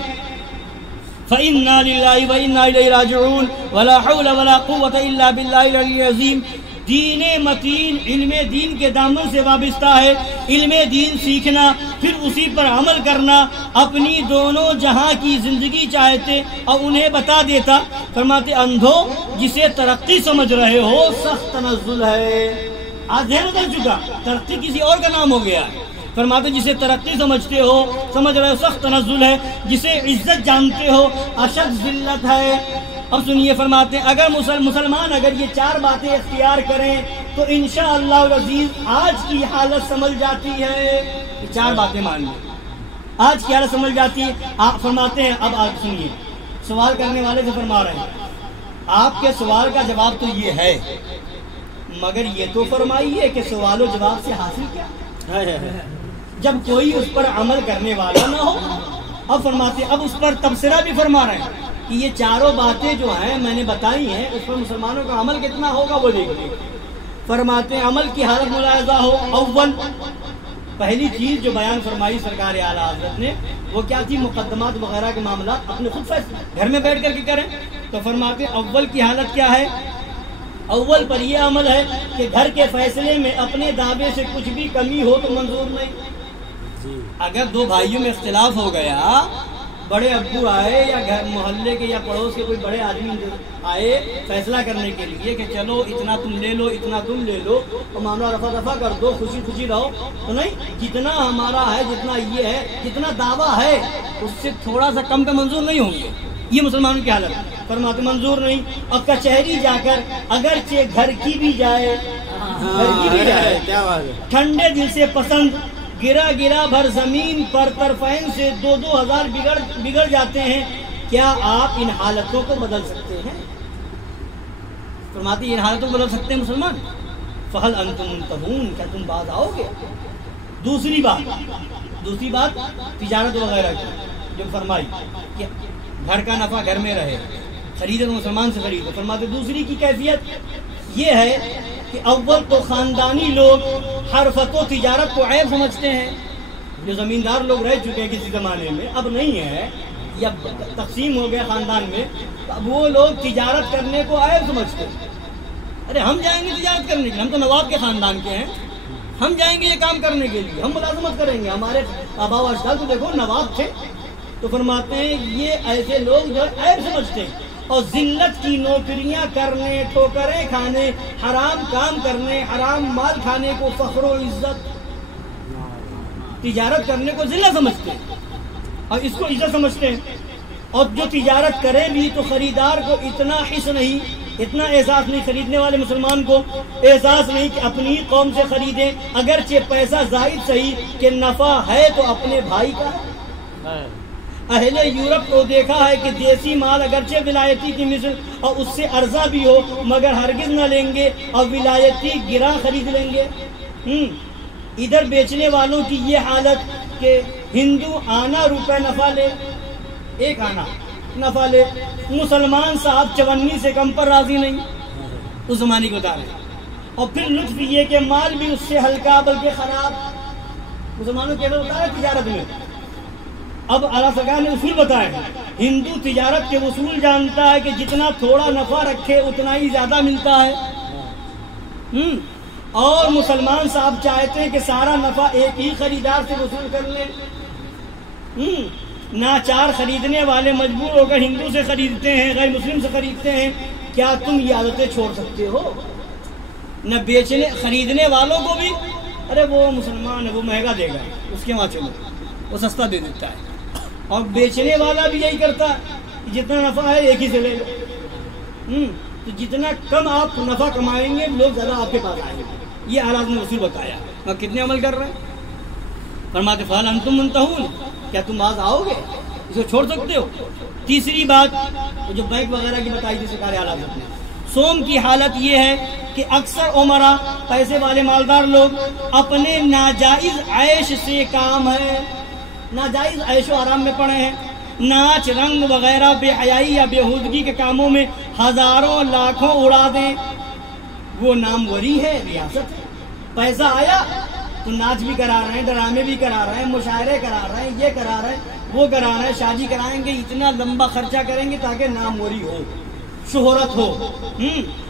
فَإِنَّا لِلَّهِ وَإِنَّا إِلَيْهِ رَاجِعُونَ وَلَا حَوْلَ وَلَا قُوَّةَ إِلَّا بِاللَّهِ الْعَلِيِّ الْعَظِيمِ۔ دین متین علم دین کے دامن سے وابستہ ہے، علم دین سیکھنا، پھر اسی پر عمل کرنا، اپنی دونوں جہاں کی زندگی چاہتے اور انہیں بتا دیتا۔ فرماتے اندھو جسے ترقی سمجھ رہے ہو سخت تنزل ہے۔ آج ذہن بدل چکا، ترقی کسی اور کا نام ہو گیا ہے۔ فرماتے جسے ترقی سمجھتے ہو، سمجھ رہے ہو سخت تنزل ہے، جسے عزت جانتے ہو اشد ذلت ہے۔ اب سنیے، فرماتے ہیں اگر مسلمان اگر یہ چار باتیں اختیار کریں تو انشاءاللہ العزیز آج کی حالت سمجھ جاتی ہے۔ یہ چار باتیں مان لیں، آج کی حالت سمجھ جاتی ہے۔ آپ فرماتے ہیں، اب آپ سنیے، سوال کرنے والے سے فرما رہے ہیں آپ کے سوال کا جواب تو یہ ہے، مگر یہ تو فرمائیے کہ سوال و جواب سے حاصل کیا، جب کوئی اس پر عمل کرنے والا نہ ہو۔ اب فرماتے اب اس پر تبصرہ بھی فرما رہے ہیں کہ یہ چاروں باتیں جو ہیں میں نے بتائی ہیں، اس پر مسلمانوں کا عمل کتنا ہوگا وہ دیکھیے۔ فرماتے ہیں عمل کی حالت ملاحظہ ہو۔ اول پہلی چیز جو بیان فرمائی سرکار اعلیٰ حضرت نے وہ کیا تھی؟ مقدمات وغیرہ کے معاملات اپنے خود فیصلے گھر میں بیٹھ کر کے کریں۔ تو فرماتے ہیں اول کی حالت کیا ہے؟ اول پر یہ عمل ہے کہ گھر کے فیصلے میں اپنے دعوے سے کچھ بھی کمی ہو تو منظور نہیں۔ اگر دو بھائیوں میں اختلاف ہو گیا، بڑے ابو آئے یا گھر محلے کے یا پڑوس کے کوئی بڑے آدمی آئے فیصلہ کرنے کے لیے کہ چلو اتنا تم لے لو اتنا تم لے لو اور معاملہ رفع دفع کر دو، خوشی خوشی رہو، تو نہیں، جتنا ہمارا ہے، جتنا یہ ہے، جتنا دعویٰ ہے اس سے تھوڑا سا کم پہ منظور نہیں ہوں گے۔ یہ مسلمانوں کی حالت، فرماتے منظور نہیں۔ اور کچہری جا کر اگرچہ گھر کی بھی جائے، ٹھنڈے دل سے پسند، گرا گرا بھر زمین پر طرفین سے 2,000 بگڑ جاتے ہیں، کیا آپ ان حالتوں کو بدل سکتے ہیں؟ فرماتے ہیں ان حالتوں کو بدل سکتے ہیں مسلمان؟ فَهَلْ أَنْتُمْ مُنْتَهُونَ، کیا تم باز آؤ گے؟ دوسری بات تجارت وغیرہ کی جو فرمائی کہ گھر کا نفع گھر میں رہے، خریدے تو مسلمان سے خریدے۔ فرماتے دوسری کی کیفیت یہ ہے کہ اول تو خاندانی لوگ حرفت و تجارت کو عیب سمجھتے ہیں، جو زمیندار لوگ رہ چکے ہیں کسی زمانے میں، اب نہیں ہے، یا تقسیم ہو گیا خاندان میں، اب وہ لوگ تجارت کرنے کو عیب سمجھتے ہیں۔ ارے ہم جائیں گے تجارت کرنے کے لیے، ہم تو نواب کے خاندان کے ہیں، ہم جائیں گے یہ کام کرنے کے لیے، ہم ملازمت کریں گے، ہمارے آبا و اجداد تو دیکھو نواب تھے۔ تو فرماتے ہیں یہ ایسے لوگ جو عیب سمجھتے ہیں، اور ذلت کی نوکریاں کرنے، ٹھوکریں کھانے، حرام کام کرنے، حرام مال کھانے کو فخر و عزت، تجارت کرنے کو ذلت سمجھتے ہیں اور اس کو عزت سمجھتے ہیں۔ اور جو تجارت کرے بھی تو خریدار کو اتنا حس نہیں، اتنا احساس نہیں، خریدنے والے مسلمان کو احساس نہیں کہ اپنی قوم سے خریدیں، اگرچہ پیسہ زائد صحیح کہ نفع ہے تو اپنے بھائی کا ہے۔ اہل یورپ کو دیکھا ہے کہ دیسی مال اگرچہ ولایتی کی مثل اور اس سے ارزاں بھی ہو مگر ہرگز نہ لیں گے اور ولایتی گراں خرید لیں گے۔ ادھر بیچنے والوں کی یہ حالت کہ ہندو آنا روپے نفع لے، ایک آنا نفع لے، مسلمان صاحب 54 سے کم پر راضی نہیں، اس زمانے کو بتا رہے ہیں. اور پھر لطف یہ کہ مال بھی اس سے ہلکا بلکہ خراب. مسلمانوں کیسے ہوتا ہے تجارت میں. اب اعلیٰ سرکار نے اصول بتایا ہے. ہندو تجارت کے اصول جانتا ہے کہ جتنا تھوڑا نفع رکھے اتنا ہی زیادہ ملتا ہے. اور مسلمان صاحب چاہتے ہیں کہ سارا نفع ایک ہی خریدار سے وصول کر لیں. ناچار خریدنے والے مجبور ہو کر ہندو سے خریدتے ہیں, غیر مسلم سے خریدتے ہیں. کیا تم یہ عادتیں چھوڑ سکتے ہو؟ نہ بیچنے خریدنے والوں کو بھی ارے وہ مسلمان ہے وہ مہنگا دے گا اس کے وہاں چلو وہ سستا دے دیتا ہے. اور بیچنے والا بھی یہی کرتا ہے جتنا نفع ہے ایک ہی سے لے لو. تو جتنا کم آپ نفع کمائیں گے لوگ زیادہ آپ کے پاس آئیں گے. یہ اعلیٰ نے اصول بتایا. اور کتنے عمل کر رہے ہیں؟ فرماتے فعل انتم منتہون, کیا تم باز آؤ گے؟ اس کو چھوڑ سکتے ہو؟ تیسری بات جو بینک وغیرہ کی بتائی تھی سرکار اعلیٰ نے, سوم کی حالت یہ ہے کہ اکثر عمرا پیسے والے مالدار لوگ اپنے ناجائز عیش سے کام ہے, ناجائز عیش و آرام میں پڑے ہیں. ناچ رنگ وغیرہ بے حیائی یا بےہودگی کے کاموں میں ہزاروں لاکھوں اڑا دیں. وہ ناموری ہے, ریاست ہے. پیسہ آیا تو ناچ بھی کرا رہے ہیں, ڈرامے بھی کرا رہے ہیں, مشاعرے کرا رہے ہیں, یہ کرا رہے ہیں, وہ کرا رہے ہیں, شادی کرائیں گے, اتنا لمبا خرچہ کریں گے تاکہ ناموری ہو, شہرت ہو.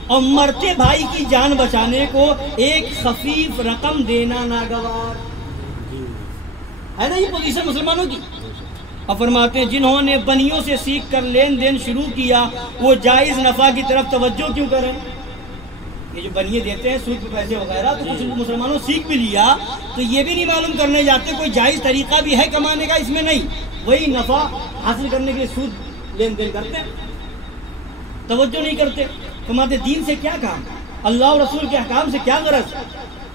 اور مرتے بھائی کی جان بچانے کو ایک خفیف رقم دینا ناگوار ہے نا. یہ پوزیشن مسلمانوں کی. اور فرماتے ہیں جنہوں نے بنیوں سے سیکھ کر لین دین شروع کیا وہ جائز نفع کی طرف توجہ کیوں کریں؟ یہ جو بنیے دیتے ہیں سود کے پیسے وغیرہ, تو کچھ مسلمانوں سیکھ بھی لیا تو یہ بھی نہیں معلوم کرنے جاتے کوئی جائز طریقہ بھی ہے کمانے کا اس میں. نہیں, وہی نفع حاصل کرنے کے لیے سود لین دین کرتے ہیں, توجہ نہیں کرتے. فرماتے دین سے کیا کام, اللہ اور رسول کے احکام سے کیا غرض.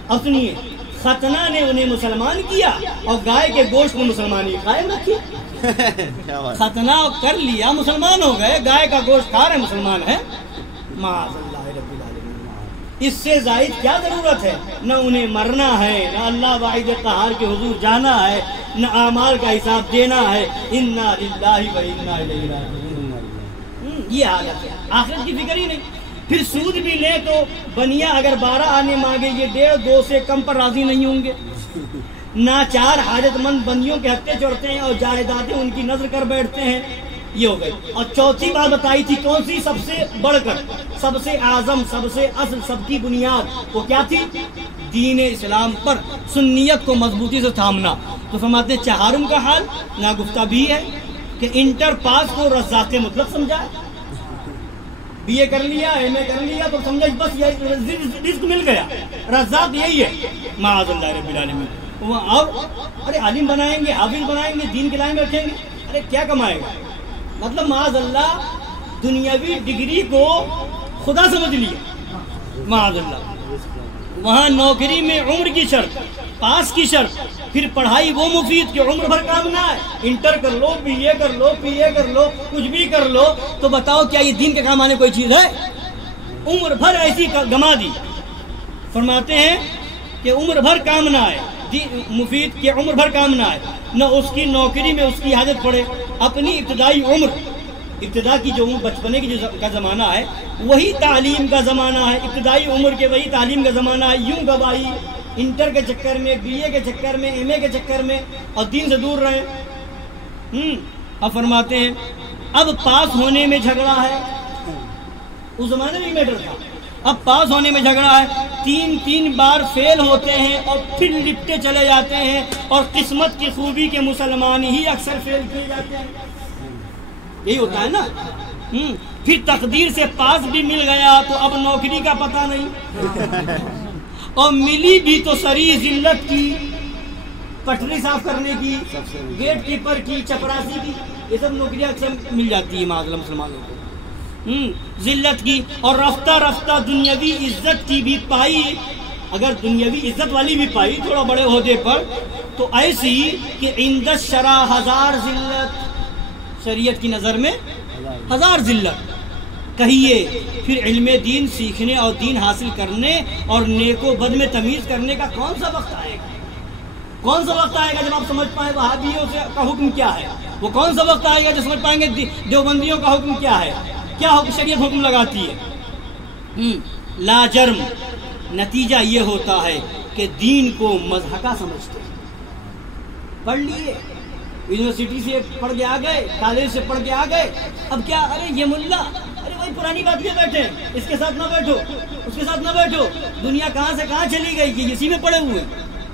اب سنیے, ختنہ نے انہیں مسلمان کیا اور گائے کے گوشت میں مسلمانی قائم رکھی. ختنہ کر لیا مسلمان ہو گئے, گائے کا گوشت کھا رہے مسلمان ہیں. معاذ اللہ رب العالمین. اس سے زائد کیا ضرورت ہے؟ نہ انہیں مرنا ہے, نہ اللہ واحد قہار کے حضور جانا ہے, نہ اعمال کا حساب دینا ہے. انا للہ و انا الیہ راجعون. یہ حالت ہے, آخرت کی فکر ہی نہیں. پھر سود بھی لیں تو بنیا اگر 12 آنے مانگے یہ 1.5 2 سے کم پر راضی نہیں ہوں گے. ناچار حاجت مند بندیوں کے ہتھے چڑھتے ہیں اور جائیدادیں ان کی نظر کر بیٹھتے ہیں. یہ ہو گئی. اور چوتھی بات بتائی تھی کون سی؟ سب سے بڑھ کر, سب سے اعظم, سب سے اصل, سب کی بنیاد, وہ کیا تھی؟ دین اسلام پر سنیت کو مضبوطی سے تھامنا. تو فرماتے ہیں چہارم کا حال ناگفتہ بھی ہے کہ انٹر پاس کو رزاق مطلق سمجھا, بی اے کر لیا, ایم اے کر لیا تو سمجھا بس یہ رزق مل گیا, رزاق یہی ہے. معاذ اللہ رب العالمین. اور ارے عالم بنائیں گے, حافظ بنائیں گے, دین کے لائن میں رکھیں گے, ارے کیا کمائے گا؟ مطلب معاذ اللہ دنیاوی ڈگری کو خدا سمجھ لیا. معاذ اللہ. وہاں نوکری میں عمر کی شرط, پاس کی شرط, پھر پڑھائی وہ مفید کہ عمر بھر کام نہ ہے. انٹر کر لو, بی اے کر لو, پی اے کر لو, کچھ بھی کر لو, تو بتاؤ کیا یہ دین کے کام آنے کوئی چیز ہے؟ عمر بھر ایسی گما دی. فرماتے ہیں کہ عمر بھر کام نہ آئے, مفید کہ عمر بھر کام نہ آئے, نہ اس کی نوکری میں اس کی حاجت پڑے. اپنی ابتدائی عمر, ابتدا کی جو بچپنے کی کا زمانہ ہے وہی تعلیم کا زمانہ ہے, ابتدائی عمر کے وہی تعلیم کا زمانہ ہے. یوں گواہی انٹر کے چکر میں, بی اے کے چکر میں, ایم اے کے چکر میں, اور دین سے دور رہے. اب فرماتے ہیں اب پاس ہونے میں جھگڑا ہے. اس زمانے میں میٹر تھا, اب پاس ہونے میں جھگڑا ہے. 3 بار فیل ہوتے ہیں اور پھر لپٹے چلے جاتے ہیں, اور قسمت کی خوبی کے مسلمان ہی اکثر فیل کیے جاتے ہیں. یہی ہوتا ہے نا. پھر تقدیر سے پاس بھی مل گیا تو اب نوکری کا پتہ نہیں, اور ملی بھی تو سری ذلت کی, پٹری صاف کرنے کی, گیٹ کیپر کی, چپراسی کی, یہ سب نوکریاں اکثر مل جاتی ہے معاذ اللہ مسلمانوں کو. ذلت کی, اور رفتہ رفتہ دنیاوی عزت کی بھی پائی. اگر دنیاوی عزت والی بھی پائی تھوڑا بڑے عہدے پر, تو ایسی کہ عند الشرع 1000 ذلت, شریعت کی نظر میں 1000 ذلت. کہیے پھر علم دین سیکھنے اور دین حاصل کرنے اور نیک و بد میں تمیز کرنے کا کون سا وقت آئے گا؟ کون سا وقت آئے گا جب آپ سمجھ پائیں وہابیوں کا حکم کیا ہے؟ وہ کون سا وقت آئے گا جب سمجھ پائیں گے دیوبندیوں کا حکم کیا ہے, کیا شریعت حکم لگاتی ہے؟ لا جرم نتیجہ یہ ہوتا ہے کہ دین کو مضحکہ سمجھتے ہیں. پڑھ لیے, یونیورسٹی سے پڑھ کے آ گئے, کالج سے پڑھ کے آ گئے, اب کیا, ارے یہ ملا, ارے وہی پرانی بات میں بیٹھے, اس کے ساتھ نہ بیٹھو, اس کے ساتھ نہ بیٹھو, دنیا کہاں سے کہاں چلی گئی, یہ اسی میں پڑے ہوئے,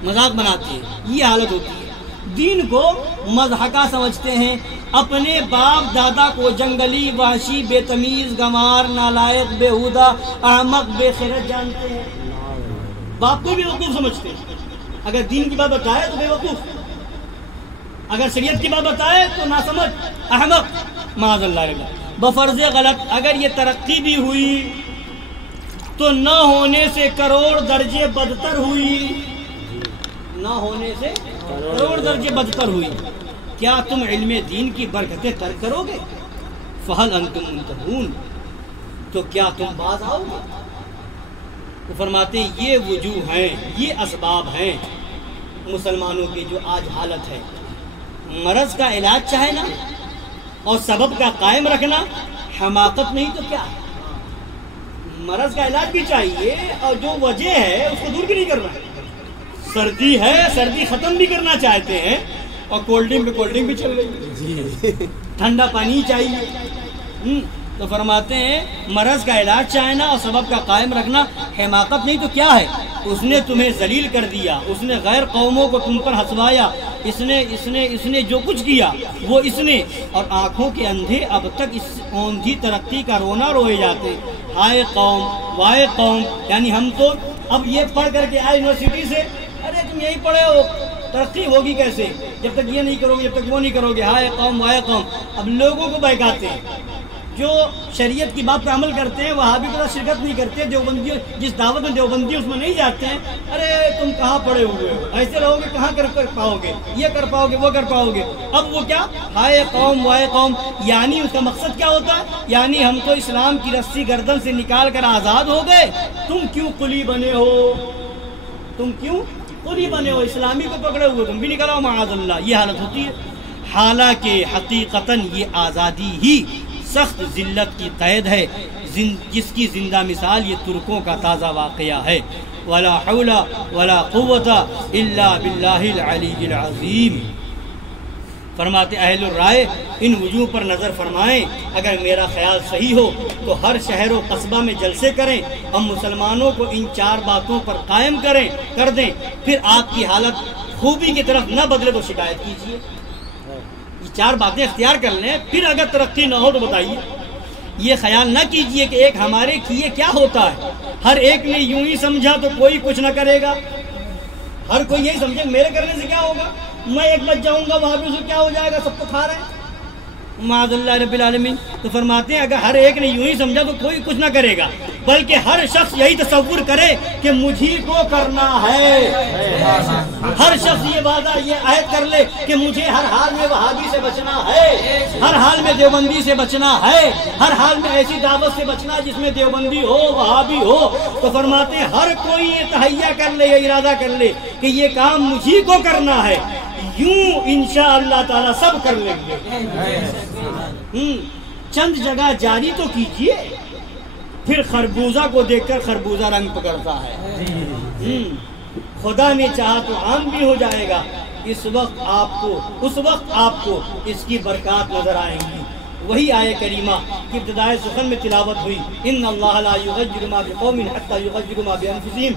مذاق بناتے ہیں. یہ حالت ہوتی ہے. دین کو مضحکہ سمجھتے ہیں, اپنے باپ دادا کو جنگلی, وحشی, بے تمیز, گنوار, نالائق, بےہودہ, احمق, بے خرد جانتے ہیں. باپ کو بھی بیوقوف سمجھتے ہیں. اگر دین کی بات بتائے تو بیوقوف, اگر شریعت کی بات بتائے تو ناسمجھ, احمق, معاذ اللہ. بفرض غلط اگر یہ ترقی بھی ہوئی تو نہ ہونے سے کروڑ درجے بدتر ہوئی, نہ ہونے سے کروڑ درجے بدتر ہوئی. کیا تم علم دین کی برکتیں ترک کرو گے؟ فہل انتم منتہون, تو کیا تم باز آؤ گے؟ تو فرماتے ہیں یہ وجوہ ہیں, یہ اسباب ہیں مسلمانوں کی جو آج حالت ہے. مرض کا علاج چاہنا اور سبب کا قائم رکھنا حماقت نہیں تو کیا ہے؟ مرض کا علاج بھی چاہیے اور جو وجہ ہے اس کو دور بھی نہیں کرنا ہے. سردی ہے, سردی ختم بھی کرنا چاہتے ہیں اور کولڈ ڈرنک بھی چل رہی ہے, ٹھنڈا پانی چاہیے. تو فرماتے ہیں مرض کا علاج چاہنا اور سبب کا قائم رکھنا حماقت نہیں تو کیا ہے؟ اس نے تمہیں ذلیل کر دیا, اس نے غیر قوموں کو تم پر ہنسوایا, اس نے جو کچھ کیا وہ اس نے, اور آنکھوں کے اندھے اب تک اس اوندھی ترقی کا رونا روئے جاتے. ہائے قوم, وائے قوم, یعنی ہم تو اب یہ پڑھ کر کے آئے یونیورسٹی سے, ارے تم یہی پڑھے ہو, ترقی ہوگی کیسے جب تک یہ نہیں کرو گے, جب تک وہ نہیں کرو گے. ہائے قوم, وائے قوم. اب لوگوں کو بہکاتے ہیں, جو شریعت کی بات پر عمل کرتے ہیں وہاں بھی پتہ شرکت نہیں کرتے, دیوبندی جس دعوت میں دیوبندی اس میں نہیں جاتے ہیں. ارے تم کہاں پڑے ہوئے ہو, ایسے رہو گے کہاں کر پاؤ گے, یہ کر پاؤ گے, وہ کر پاؤ گے. اب وہ کیا, ہائے قوم, وائے قوم, یعنی اس کا مقصد کیا ہوتا ہے؟ یعنی ہم تو اسلام کی رسی گردن سے نکال کر آزاد ہو گئے, تم کیوں قلی بنے ہو, تم کیوں قلی بنے ہو, اسلامی کو پکڑے ہوئے تم بھی نکل آؤ, معاذ اللہ. یہ حالت ہوتی ہے. حالانکہ حقیقتاً یہ آزادی ہی سخت ذلت کی قید ہے, جس کی زندہ مثال یہ ترکوں کا تازہ واقعہ ہے. ولا حول ولا قوت الا باللہ العلی العظیم. فرماتے اہل الرائے ان وجوہ پر نظر فرمائیں, اگر میرا خیال صحیح ہو تو ہر شہر و قصبہ میں جلسے کریں اور مسلمانوں کو ان 4 باتوں پر قائم کر دیں, پھر آپ کی حالت خوبی کی طرف نہ بدلے تو شکایت کیجیے. 4 باتیں اختیار کر لیں, پھر اگر ترقی نہ ہو تو بتائیے. یہ خیال نہ کیجئے کہ ایک ہمارے کیے کیا ہوتا ہے, ہر ایک نے یوں ہی سمجھا تو کوئی کچھ نہ کرے گا. ہر کوئی یہی سمجھے میرے کرنے سے کیا ہوگا, میں ایک بچ جاؤں گا وہاں بھی اسے کیا ہو جائے گا, سب کو کھا رہے ہیں, معاذ اللہ رب العالمین. تو فرماتے ہیں اگر ہر ایک نے یوں ہی سمجھا تو کوئی کچھ نہ کرے گا, بلکہ ہر شخص یہی تصور کرے کہ مجھے کو کرنا ہے. ہر شخص یہ وعدہ, یہ عہد کر لے کہ مجھے ہر حال میں وہابی سے بچنا ہے, ہر حال میں دیوبندی سے بچنا ہے, ہر حال میں ایسی دعوت سے بچنا جس میں دیوبندی ہو, وہابی ہو. تو فرماتے ہیں ہر کوئی یہ تہیہ کر لے, یہ ارادہ کر لے کہ یہ کام مجھے کو کرنا ہے, یوں انشاءاللہ تعالی سب کر لیں گے. چند جگہ جاری تو کیجئے, پھر خربوزہ کو دیکھ کر خربوزہ رنگ پکڑتا ہے. خدا نے چاہا تو عام بھی ہو جائے گا. اس وقت آپ کو اس کی برکات نظر آئیں گی. وہی آیہ کریمہ کی ابتدائے سخن میں تلاوت ہوئی, ان اللہ لا یغیر ما بقوم حتی یغیروا ما بانفسہم.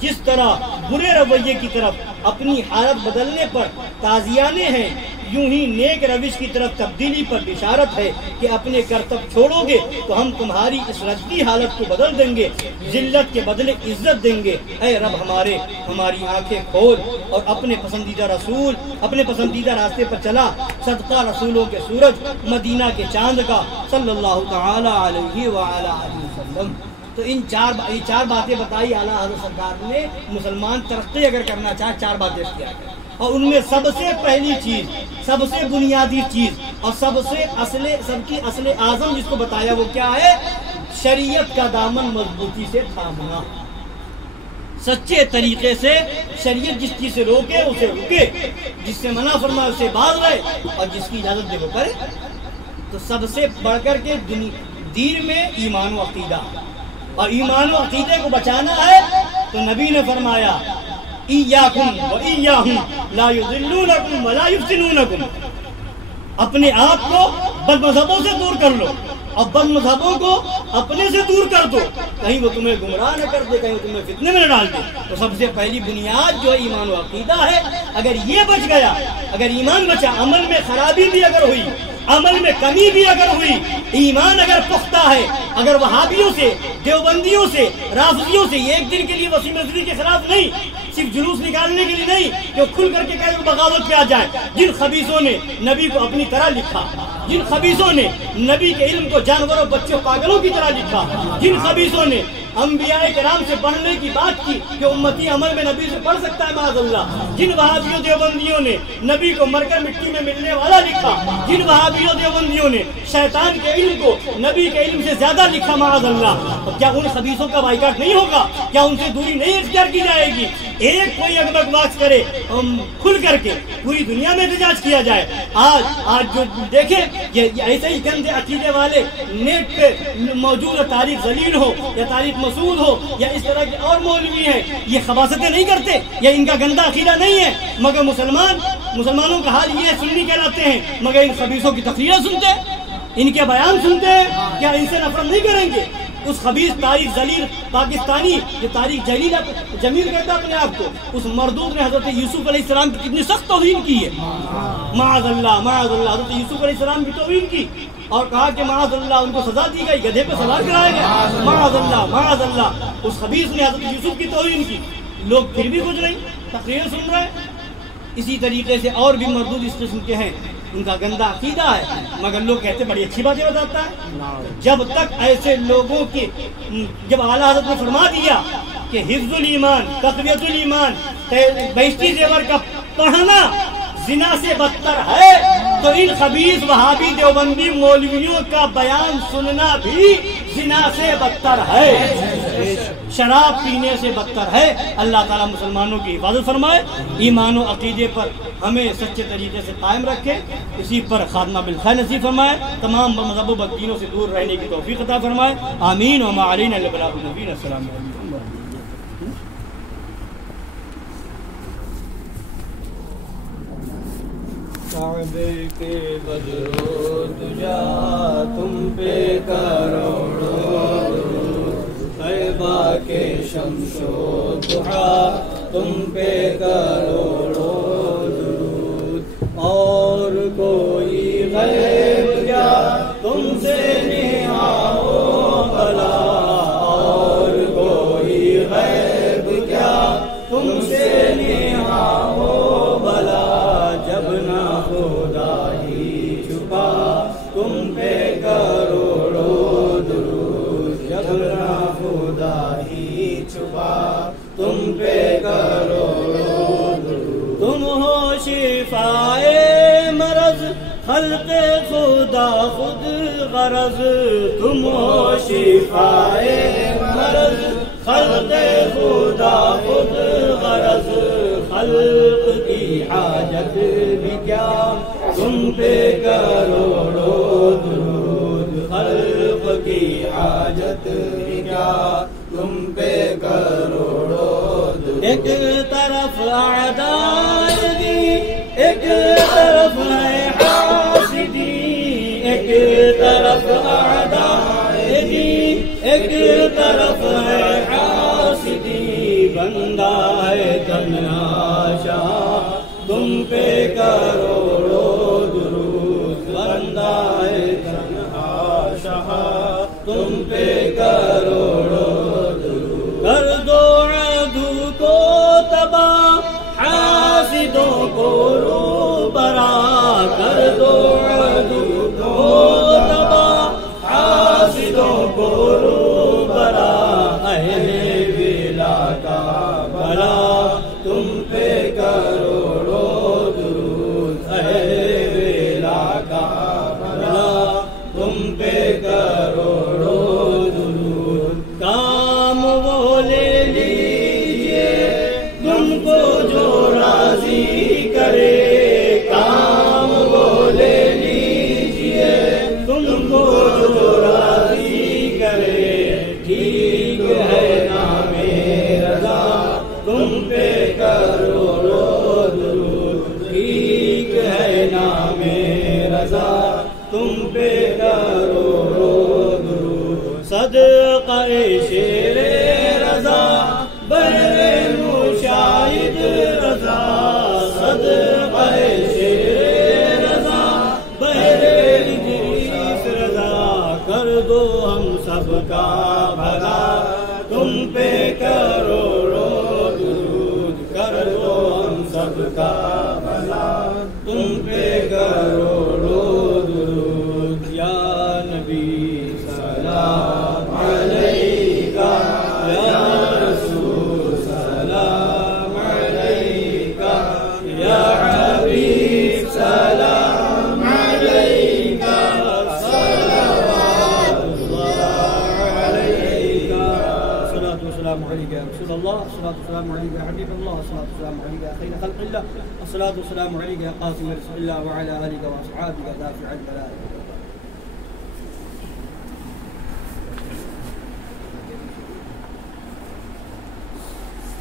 جس طرح برے رویے کی طرف اپنی حالت بدلنے پر تعزیانے ہیں, یوں ہی نیک روش کی طرف تبدیلی پر بشارت ہے کہ اپنے کرتب چھوڑو گے تو ہم تمہاری اس ردی حالت کو بدل دیں گے, ذلت کے بدلے عزت دیں گے. اے رب ہماری آنکھیں کھول اور اپنے پسندیدہ راستے پر چلا, صدقہ رسولوں کے سورج, مدینہ کے چاند کا, صلی اللہ تعالی علیہ وآلہ وسلم. تو ان 4 باتیں بتائی اعلیٰ حضرت سرکار نے. مسلمان ترقی اگر کرنا چاہے 4 باتیں اختیار کریں, اور ان میں سب سے پہلی چیز, سب سے بنیادی چیز اور سب کی اصل اعظم جس کو بتایا وہ کیا ہے؟ شریعت کا دامن مضبوطی سے تھامنا. سچے طریقے سے شریعت جس چیز سے روکے اسے رکے, جس سے منع فرمائے اسے باز رہے, اور جس کی اجازت دے وہ کرے. تو سب سے بڑھ کر کے دین میں ایمان و عقیدہ, اور ایمان و عقیدے کو بچانا ہے تو نبی نے فرمایا ایاکم و ایاہم لا یضلونکم ولا یفتنونکم، اپنے آپ کو بد مذہبوں سے دور کر لو اور بد مذہبوں کو اپنے سے دور کر دو، کہیں وہ تمہیں گمراہ نہ کر دے، کہیں وہ تمہیں فتنے میں نہ ڈال دے۔ تو سب سے پہلی بنیاد جو ایمان و عقیدہ ہے، اگر یہ بچ گیا، اگر ایمان بچا، عمل میں خرابی بھی اگر ہوئی، عمل میں کمی بھی اگر ہوئی، ایمان اگر پختہ ہے، اگر وہابیوں سے، دیوبندیوں سے، رافضیوں سے، یہ ایک دن کے لیے وسیم رضوی کے خلاف نہیں، صرف جلوس نکالنے کے لیے نہیں کہ کھل کر کے کہہ دو بغاوت پہ آ جائے، جن خبیثوں نے نبی کو اپنی طرح لکھا، جن خبیثوں نے نبی کے علم کو جانوروں، بچوں، پاگلوں کی طرح لکھا، جن خبیثوں نے انبیاء کرام سے پڑھنے کی بات کی کہ امتی عمل میں نبی سے پڑھ سکتا ہے معاذ اللہ، جن وہابیوں دیوبندیوں نے نبی کو مر کر مٹی میں ملنے والا لکھا، جن وہابیوں دیوبندیوں نے شیطان کے علم کو نبی کے علم سے زیادہ لکھا معاذ اللہ، کیا ان خبیثوں کا بائیکاٹ نہیں ہوگا؟ کیا ان سے دوری نہیں اختیار کی جائے گی؟ ایک کوئی اگر بکواس کرے کھل کر کے پوری دنیا میں احتجاج کیا جائے۔ آج جو دیکھیں یہ ایسے ہی گندے عقیدے والے نیٹ پہ موجود ہے، تاریخ ذلیل ہو یا تاریخ مسعود ہو یا اس طرح کے اور مولوی ہیں، یہ خباثتیں نہیں کرتے یا ان کا گندا عقیدہ نہیں ہے، مگر مسلمانوں کا حال یہ سنی کہلاتے ہیں، مگر ان خبیثوں کی تقریریں سنتے ہیں، ان کے بیان سنتے ہیں، کیا ان سے نفرت نہیں کریں گے؟ اس خبیث تاریخ ذلیل پاکستانی جو تاریخ جمیل کہتا اپنے آپ کو، اس مردود نے حضرت یوسف علیہ السلام کی کتنی سخت توہین کی ہے، معاذ اللہ معاذ اللہ، حضرت یوسف علیہ السلام کی توہین کی اور کہا کہ معاذ اللہ ان کو سزا دی گئی، گدھے پہ سوار کرایا گیا، معاذ اللہ معاذ اللہ، اس خبیث نے حضرت یوسف کی توہین کی، لوگ پھر بھی کچھ نہیں، تقریر سن رہے ہیں۔ اسی طریقے سے اور بھی مردود اس قسم کے ہیں، ان کا گندا عقیدہ ہے، مگر لوگ کہتے بڑی اچھی باتیں بتاتا ہے۔ جب تک ایسے لوگوں کی، جب اعلیٰ حضرت نے فرما دیا کہ حفظ الایمان، تقویت الایمان، بہشتی زیور کا پڑھنا زنا سے بدتر ہے، تو ان خبیث وہابی دیوبندی مولویوں کا بیان سننا بھی زنا سے بدتر ہے، شراب پینے سے بدتر ہے۔ اللہ تعالیٰ مسلمانوں کی حفاظت فرمائے، ایمان و عقیدے پر ہمیں سچے طریقے سے قائم رکھے، اسی پر خاتمہ بالخیر نصیب فرمائے، تمام مذہب و بددینوں سے دور رہنے کی توفیق عطا فرمائے، آمین وما علینا الا البلاغ المبین۔ السلام علیکم۔ کعبے کے بدر و دجا تم پہ کروڑوں درود، طیبہ کے شمس و ضحیٰ تم پہ کروڑوں درود، اور کوئی غیب کیا تم سے نہاں ہو بلا، اور کوئی غیب کیا تم سے نہاں ہو بلا، جب نہ خدا ہی چھپا تم پہ کروڑوں درود، جب نہ خدا ہی چھپا تم پہ کروڑوں درود، تم ہو شفائے مرض خلق خدا خود غرض، تم ہو شفائے مرض خلق خدا خود غرض، خلق کی حاجت بھی کیا تم پہ کروڑوں درود، خلق کی حاجت بھی کیا تم پہ کروڑوں درود، ایک طرف اعداء دی، ایک طرف ہے حاسدی، ایک طرف اعداء دی، ایک طرف ہے حاسدی، بندہ ہے تنہا شاہ تم پہ کروڑوں درود، بندہ ہے تنہا شاہ تم پہ کروڑوں درود، کر دو عدو کو تباہ حاسدوں کو روبرا، کر دو عدو کو تباہ حاسدوں کو روبرا، اہل ولا کا بھلا تم پہ کروڑوں درود، اہل ولا کا بھلا تم پہ کروڑوں درود، کام وہ لے لیجئے تم کو جو راضی کرے، کام وہ لے لیجئے تم کو جو راضی کرے، ٹھیک پہ کرو درود صدقہ شیر رضا بہر مشاہد رضا صدقہ شیر رضا بہر ادریس رضا کر دو ہم سب کا بھلا تم پہ کروڑوں درود کر دو ہم سب کا بھلا تم پہ کروڑوں درود یا نبی سلام علیکہ یا رسول سلام علیکہ یا حبیب سلام علیکہ صلوات اللہ علیکہ الصلاۃ والسلام علیکہ یا رسول اللہ الصلاۃ والسلام علیکہ یا حبیب اللہ الصلاۃ والسلام علیکہ یا خیر خلق اللہ الصلاۃ والسلام علیکہ یا قاسم رسول اللہ وعلی آلہ واصحابہ دافع البلاء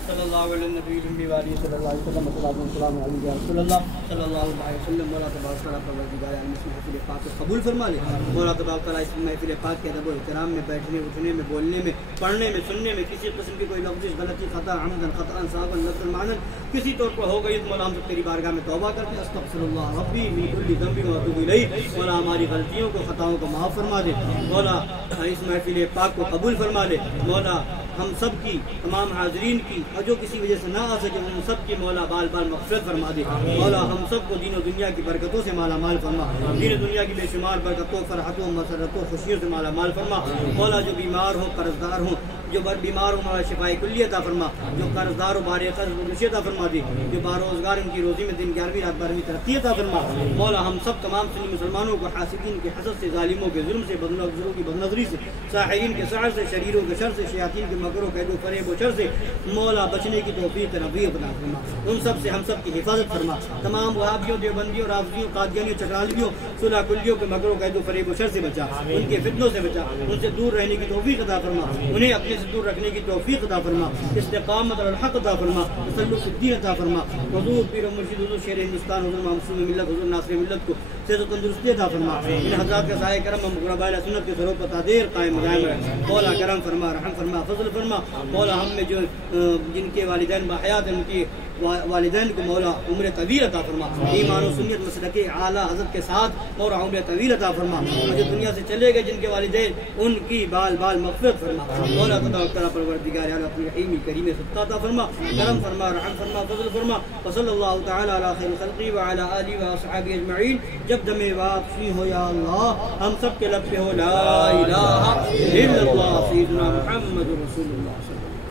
صلی اللہ علیہ نبی الامی وآلہ صلی اللہ علیہ وسلم السلام علیکم یا رسول اللہ صلی اللہ علیہ وسلم مولا تبارک تعالیٰ پروردگار عالم اس محفل پاک کو قبول فرما لے مولا تبارک تعالیٰ اس محفل پاک کے ادب و احترام میں بیٹھنے اٹھنے میں بولنے میں پڑھنے میں سننے میں کسی قسم کی کوئی لفظ غلطی خطا عمدن خطا صاحبا لفظ معنا کسی طور پر ہو گئی تو مولا ہم سب تیری بارگاہ میں توبہ کرتے ہیں استغفر اللہ ربی من کل ذنب واتوب الیہ مولا ہماری غلطیوں کو خطاؤں کو معاف فرما دے مولا اس محفل پاک کو قبول فرما لے مولا ہم سب کی تمام حاضرین کی اور جو کسی وجہ سے نہ آ سکے ان سب کی مولا بال بال مغفرت فرما دے مولا ہم سب کو دین و دنیا کی برکتوں سے مالا مال فرما دین و دنیا کی بے شمار برکتوں فرحتوں مسرتوں خوشیوں سے مالا مال فرما مولا جو بیمار ہوں قرض دار ہوں جو بیمار ہوں مولا شفائے کلی عطا فرما جو قرض دار و بار قرض رشی عطا فرما دے جو باروزگار ان کی روزی میں دن 11ویں رات 12ویں ترقی عطا فرما مولا ہم سب تمام سنی مسلمانوں کو حاسدین کے حسد سے ظالموں کے ظلم سے بدنظروں کی بدنظری سے ساحرین کے سحر سے شریروں کے شر سے شیاطین کے مکر و قید و فریب و شر سے مولا بچنے کی توفیق رفیق عطا فرما ان سب سے ہم سب کی حفاظت فرما تمام وہابیوں دیوبندیوں رافضیوں قادیانیوں چکرالویوں صلح کلیوں کے مکر و قید و فریب و شر سے بچا ان کے فتنوں سے بچا ان سے دور رہنے کی توفیق عطا فرما انہیں اپنے سے دور رکھنے کی توفیق عطا فرما استقامت علی الحق عطا فرما تسلط الدین عطا فرما حضور پیر و مرشد حضور شیر ہندوستان حضور معصوم ملت حضور ناصر ملت کو صحت و تندرستی عطا فرما ان حضرات کا سایہ کرم و مقربہ اہل سنت کے سروں پر تادیر قائم دائم رہے مولا کرم فرما رحم فرما فضل فرما مولا ہم میں جو جن کے والدین باحیات ہیں ان کی والدین کو مولا عمر طویل عطا فرما ایمان و سنت مسلک اعلیٰ حضرت کے ساتھ مولا عمر طویل عطا فرما اور جو دنیا سے چلے گئے جن کے والدین ان کی بال بال مغفرت فرما مولا تبارک تعالیٰ پروردگار عالم اپنی رحیم کریم صدقہ عطا فرما کرم فرما رحم فرما فضل فرما وصلی اللہ تعالی علی خیر خلقی وعلی آلہ واصحابہ اجمعین جب دم واپسی ہو یا اللہ ہم سب کے لب پہ ہو لا الہ الا اللہ سیدنا محمد رسول اللہ صلی اللہ علیہ وسلم